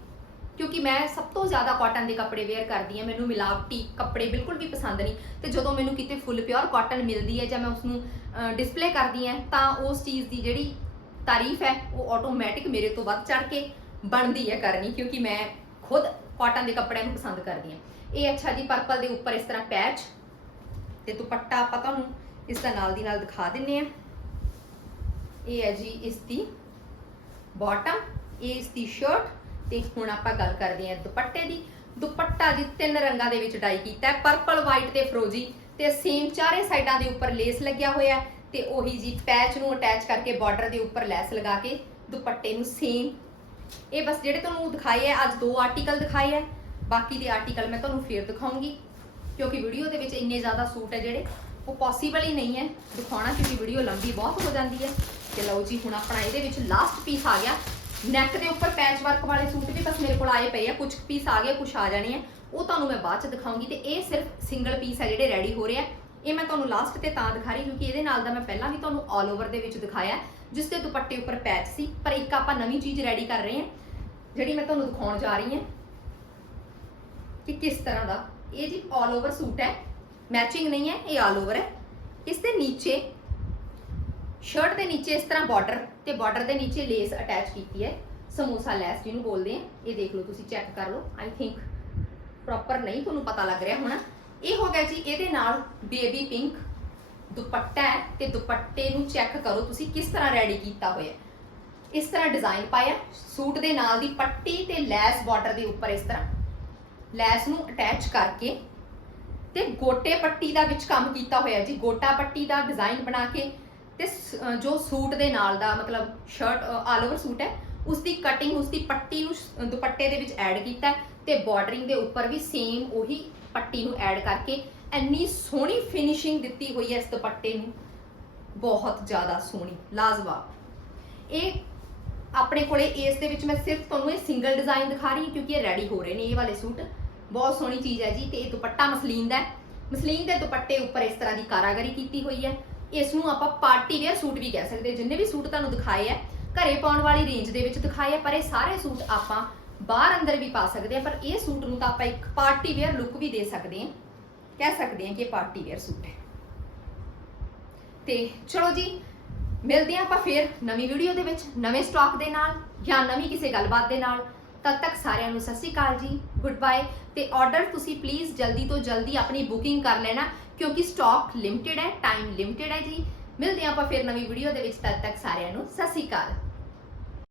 ਕਿਉਂਕਿ ਮੈਂ ਸਭ ਤੋਂ ਜ਼ਿਆਦਾ ਕਾਟਨ ਦੇ ਕੱਪੜੇ ਵੇਅਰ ਕਰਦੀ ਹਾਂ, ਮੈਨੂੰ ਮਿਲਾਵਟੀ ਕੱਪੜੇ ਬਿਲਕੁਲ ਵੀ ਪਸੰਦ ਨਹੀਂ, ਤੇ ਜਦੋਂ ਮੈਨੂੰ ਕਿਤੇ ਫੁੱਲ ਪਿਓਰ ਕਾਟਨ ਮਿਲਦੀ ਹੈ ਜਾਂ ਮੈਂ ਉਸ ਨੂੰ ਡਿਸਪਲੇ ਕਰਦੀ ਹਾਂ, ਤਾਂ ਉਸ ਚੀਜ਼ ਦੀ ਜਿਹੜੀ ਤਾਰੀਫ ਹੈ, ਉਹ ਆਟੋਮੈਟਿਕ ਮੇਰੇ ਤੋਂ ਵੱਧ ਚੜ ਕੇ ਬਣਦੀ ਹੈ ਕਰਨੀ, ਕਿਉਂਕਿ ਮੈਂ ਖੁਦ ਕਾਟਨ ਦੇ ਕੱਪੜਿਆਂ ਨੂੰ ਪਸੰਦ ਕਰਦੀ ਹਾਂ। ਇਹ ਅੱਛਾ ਜੀ ਪਰਪਲ ਦੇ ਉੱਪਰ ਇਸ ਤਰ੍ਹਾਂ ਪੈਚ ਤੇ ਦੁਪੱਟਾ ਆਪਾਂ ਤੁਹਾਨੂੰ ਇਸ ਦਾ ਨਾਲ ਦੀ ਨਾਲ ਦਿਖਾ ਦਿੰਨੇ ਆ। ਇਹ ਹੈ ਜੀ ਇਸ ਦੀ ਬਾਟਮ ਇਹ ਇਸ ਦੀ ਸ਼ਰਟ ਤੇ ਹੁਣ ਆਪਾਂ ਗੱਲ ਕਰਦੇ ਹਾਂ ਦੁਪੱਟੇ ਦੀ। ਦੁਪੱਟਾ ਜੀ ਤਿੰਨ ਰੰਗਾਂ ਦੇ ਵਿੱਚ ਡਾਈ ਕੀਤਾ ਹੈ ਪਰਪਲ ਵਾਈਟ ਤੇ ਫਰੋਜੀ ਤੇ ਸੇਮ ਚਾਰੇ ਸਾਈਡਾਂ ਦੇ ਉੱਪਰ ਲੇਸ ਲੱਗਿਆ ਹੋਇਆ ਹੈ ਤੇ ਉਹੀ ਜੀ ਪੈਚ ਨੂੰ ਅਟੈਚ ਕਰਕੇ ਬਾਰਡਰ ਦੇ ਉੱਪਰ ਲੈਸ ਲਗਾ ਕੇ ਦੁਪੱਟੇ ਨੂੰ ਸੇਮ ਇਹ ਬਸ ਜਿਹੜੇ ਤੁਹਾਨੂੰ ਦਿਖਾਏ ਹੈ, ਅੱਜ ਦੋ ਆਰਟੀਕਲ ਦਿਖਾਏ ਹੈ। ਬਾਕੀ ਦੇ ਆਰਟੀਕਲ ਮੈਂ ਤੁਹਾਨੂੰ ਫੇਰ ਦਿਖਾਉਂਗੀ, ਕਿਉਂਕਿ ਵੀਡੀਓ ਦੇ ਵਿੱਚ ਇੰਨੇ ਜ਼ਿਆਦਾ ਸੂਟ ਹੈ ਜਿਹੜੇ, ਉਹ ਪੋਸੀਬਲ ਹੀ ਨਹੀਂ ਹੈ ਦਿਖਾਉਣਾ, ਕਿਉਂਕਿ ਵੀਡੀਓ ਲੰਬੀ ਬਹੁਤ ਹੋ ਜਾਂਦੀ ਹੈ। ਤੇ ਲਓ ਜੀ, ਹੁਣ ਆਪਣਾ ਇਹਦੇ ਵਿੱਚ ਲਾਸਟ ਪੀਸ ਆ ਗਿਆ। ਨੈਕ ਦੇ ਉੱਪਰ ਪੈਚ ਵਰਕ ਵਾਲੇ ਸੂਟ ਵੀ ਬਸ ਮੇਰੇ ਕੋਲ ਆਏ ਪਏ ਆ ਕੁਝ ਪੀਸ ਆ ਗਏ ਕੁਝ ਆ ਜਾਣੇ ਆ। ਉਹ ਤੁਹਾਨੂੰ ਮੈਂ ਬਾਅਦ ਚ ਦਿਖਾਉਂਗੀ ਤੇ ਇਹ ਸਿਰਫ ਸਿੰਗਲ ਪੀਸ ਹੈ ਜਿਹੜੇ ਰੈਡੀ ਹੋ ਰਹੇ ਆ। ਇਹ ਮੈਂ ਤੁਹਾਨੂੰ ਲਾਸਟ ਤੇ ਤਾਂ ਦਿਖਾ ਰਹੀ ਕਿਉਂਕਿ ਇਹਦੇ ਨਾਲ ਦਾ ਮੈਂ ਪਹਿਲਾਂ ਵੀ ਤੁਹਾਨੂੰ ਆਲ ਓਵਰ ਦੇ ਵਿੱਚ ਦਿਖਾਇਆ ਜਿਸ ਦੇ ਦੁਪੱਟੇ ਉੱਪਰ ਪੈਚ ਸੀ, ਪਰ ਇੱਕ ਆਪਾਂ ਨਵੀਂ ਚੀਜ਼ ਰੈਡੀ ਕਰ ਰਹੇ ਹਾਂ, ਜਿਹੜੀ ਮੈਂ ਤੁਹਾਨੂੰ ਦਿਖਾਉਣ ਜਾ ਰਹੀ ਹਾਂ। ਕਿ ਕਿਸ ਤਰ੍ਹਾਂ ਦਾ? ਇਹ ਜੀ ਆਲ ਓਵਰ ਸੂਟ ਹੈ। ਮੈਚਿੰਗ ਨਹੀਂ ਹੈ, ਇਹ ਆਲ ਓਵਰ ਹੈ। ਇਸ ਦੇ ਨੀਚੇ ਸ਼ਰਟ ਦੇ ਨੀਚੇ ਇਸ ਤਰ੍ਹਾਂ ਬਾਰਡਰ ਤੇ ਬਾਰਡਰ ਦੇ ਨੀਚੇ ਲੇਸ ਅਟੈਚ ਕੀਤੀ ਹੈ। ਸਮੋਸਾ ਲੈਸ ਜਿਹਨੂੰ ਬੋਲਦੇ ਆ ਇਹ ਦੇਖ ਲਓ, ਤੁਸੀਂ ਚੈੱਕ ਕਰ ਲਓ। ਆਈ ਥਿੰਕ ਪ੍ਰੋਪਰ ਨਹੀਂ, ਤੁਹਾਨੂੰ ਪਤਾ ਲੱਗ ਰਿਹਾ ਹੋਣਾ। ਇਹ ਹੋ ਗਿਆ ਜੀ, ਇਹਦੇ ਨਾਲ ਬੇਬੀ ਪਿੰਕ ਦੁਪੱਟਾ ਹੈ ਤੇ ਦੁਪੱਟੇ ਨੂੰ ਚੈੱਕ ਕਰੋ ਤੁਸੀਂ ਕਿਸ ਤਰ੍ਹਾਂ ਰੈਡੀ ਕੀਤਾ ਹੋਇਆ ਇਸ ਤਰ੍ਹਾਂ ਡਿਜ਼ਾਈਨ ਪਾਇਆ। ਸੂਟ ਦੇ ਨਾਲ ਦੀ ਪੱਟੀ ਤੇ ਲੈਸ ਬਾਰਡਰ ਦੇ ਉੱਪਰ ਇਸ ਤਰ੍ਹਾਂ। ਲੈਸ ਨੂੰ ਅਟੈਚ ਕਰਕੇ ਤੇ ਗੋਟੇ ਪੱਟੀ ਦਾ ਵਿੱਚ ਕੰਮ ਕੀਤਾ ਹੋਇਆ ਜੀ। ਗੋਟਾ ਪੱਟੀ ਦਾ ਡਿਜ਼ਾਈਨ ਬਣਾ ਕੇ ਤੇ ਸ- ਜੋ ਸੂਟ ਦੇ ਨਾਲ ਦਾ ਮਤਲਬ ਸ਼ਰਟ ਆਲ ਓਵਰ ਸੂਟ ਹੈ ਉਸ ਦੀ ਕਟਿੰਗ ਉਸ ਦੀ ਪੱਟੀ ਨੂੰ ਦੁਪੱਟੇ ਦੇ ਵਿੱਚ ਐਡ ਕੀਤਾ ਹੈ ਤੇ ਬਾਰਡਰਿੰਗ ਦੇ ਉੱਪਰ ਵੀ ਸੇਮ ਉਹੀ ਪੱਟੀ ਨੂੰ ਐਡ ਕਰਕੇ ਇੰਨੀ ਸੋਹਣੀ ਫਿਨਿਸ਼ਿੰਗ ਦਿੱਤੀ ਹੋਈ ਹੈ ਇਸ ਦੁਪੱਟੇ ਨੂੰ। ਬਹੁਤ ਜ਼ਿਆਦਾ ਸੋਹਣੀ, ਲਾਜਵਾਬ। ਇਹ ਆਪਣੇ ਕੋਲੇ ਇਸ ਦੇ ਵਿੱਚ ਮੈਂ ਸਿਰਫ ਤੁਹਾਨੂੰ ਇਹ ਸਿੰਗਲ ਡਿਜ਼ਾਈਨ ਦਿਖਾ ਰਹੀ ਹਾਂ ਕਿਉਂਕਿ ਇਹ ਰੈਡੀ ਹੋ ਰਹੇ ਨੇ ਇਹ ਵਾਲੇ ਸੂਟ। ਬਹੁਤ ਸੋਹਣੀ ਚੀਜ਼ ਹੈ ਜੀ ਤੇ ਇਹ ਦੁਪੱਟਾ ਮਸਲੀਨ ਦਾ ਹੈ। ਮਸਲੀਨ ਦੇ ਦੁਪੱਟੇ ਉੱਪਰ ਇਸ ਤਰ੍ਹਾਂ ਦੀ ਕਾਰਾਗਰੀ ਕੀਤੀ ਹੋਈ ਹੈ। ਇਸ ਨੂੰ ਆਪਾਂ ਪਾਰਟੀ ਵੇਅਰ ਸੂਟ ਵੀ ਕਹਿ ਸਕਦੇ ਜਿੰਨੇ ਵੀ ਸੂਟ ਤੁਹਾਨੂੰ ਦਿਖਾਏ ਆ ਘਰੇ ਪਾਉਣ ਵਾਲੀ ਰੇਂਜ ਦੇ ਵਿੱਚ ਦਿਖਾਏ ਆ ਪਰ ਇਹ ਸਾਰੇ ਸੂਟ ਆਪਾਂ ਬਾਹਰ ਅੰਦਰ ਵੀ ਪਾ ਸਕਦੇ ਆ ਪਰ ਇਹ ਸੂਟ ਨੂੰ ਤਾਂ ਆਪਾਂ ਇੱਕ ਪਾਰਟੀ ਵੇਅਰ ਲੁੱਕ ਵੀ ਦੇ ਸਕਦੇ ਹਾਂ। ਕਹਿ ਸਕਦੇ ਹਾਂ ਕਿ ਇਹ ਪਾਰਟੀ ਵੇਅਰ ਸੂਟ ਹੈ। ਤੇ ਚਲੋ ਜੀ, ਮਿਲਦੇ ਹਾਂ ਆਪਾਂ ਫੇਰ ਨਵੀਂ ਵੀਡੀਓ ਦੇ ਵਿੱਚ, ਨਵੇਂ ਸਟਾਕ ਦੇ ਨਾਲ ਜਾਂ ਨਵੀਂ ਕਿਸੇ ਗੱਲਬਾਤ ਦੇ ਨਾਲ। ਤਦ ਤੱਕ ਸਾਰਿਆਂ ਨੂੰ ਸਤਿ ਸ਼੍ਰੀ ਅਕਾਲ ਜੀ। ਗੁੱਡ ਬਾਏ ਤੇ ਆਰਡਰ ਤੁਸੀਂ ਪਲੀਜ਼ ਜਲਦੀ ਤੋਂ ਜਲਦੀ ਆਪਣੀ ਬੁਕਿੰਗ ਕਰ ਲੈਣਾ, ਕਿਉਂਕਿ ਸਟਾਕ ਲਿਮਟਿਡ ਹੈ ਟਾਈਮ ਲਿਮਟਿਡ ਹੈ ਜੀ। ਮਿਲਦੇ ਹਾਂ ਆਪਾਂ ਫਿਰ ਨਵੀਂ ਵੀਡੀਓ ਦੇ ਵਿੱਚ, ਤਦ ਤੱਕ ਸਾਰਿਆਂ ਨੂੰ ਸਤਿ ਸ਼੍ਰੀ ਅਕਾਲ।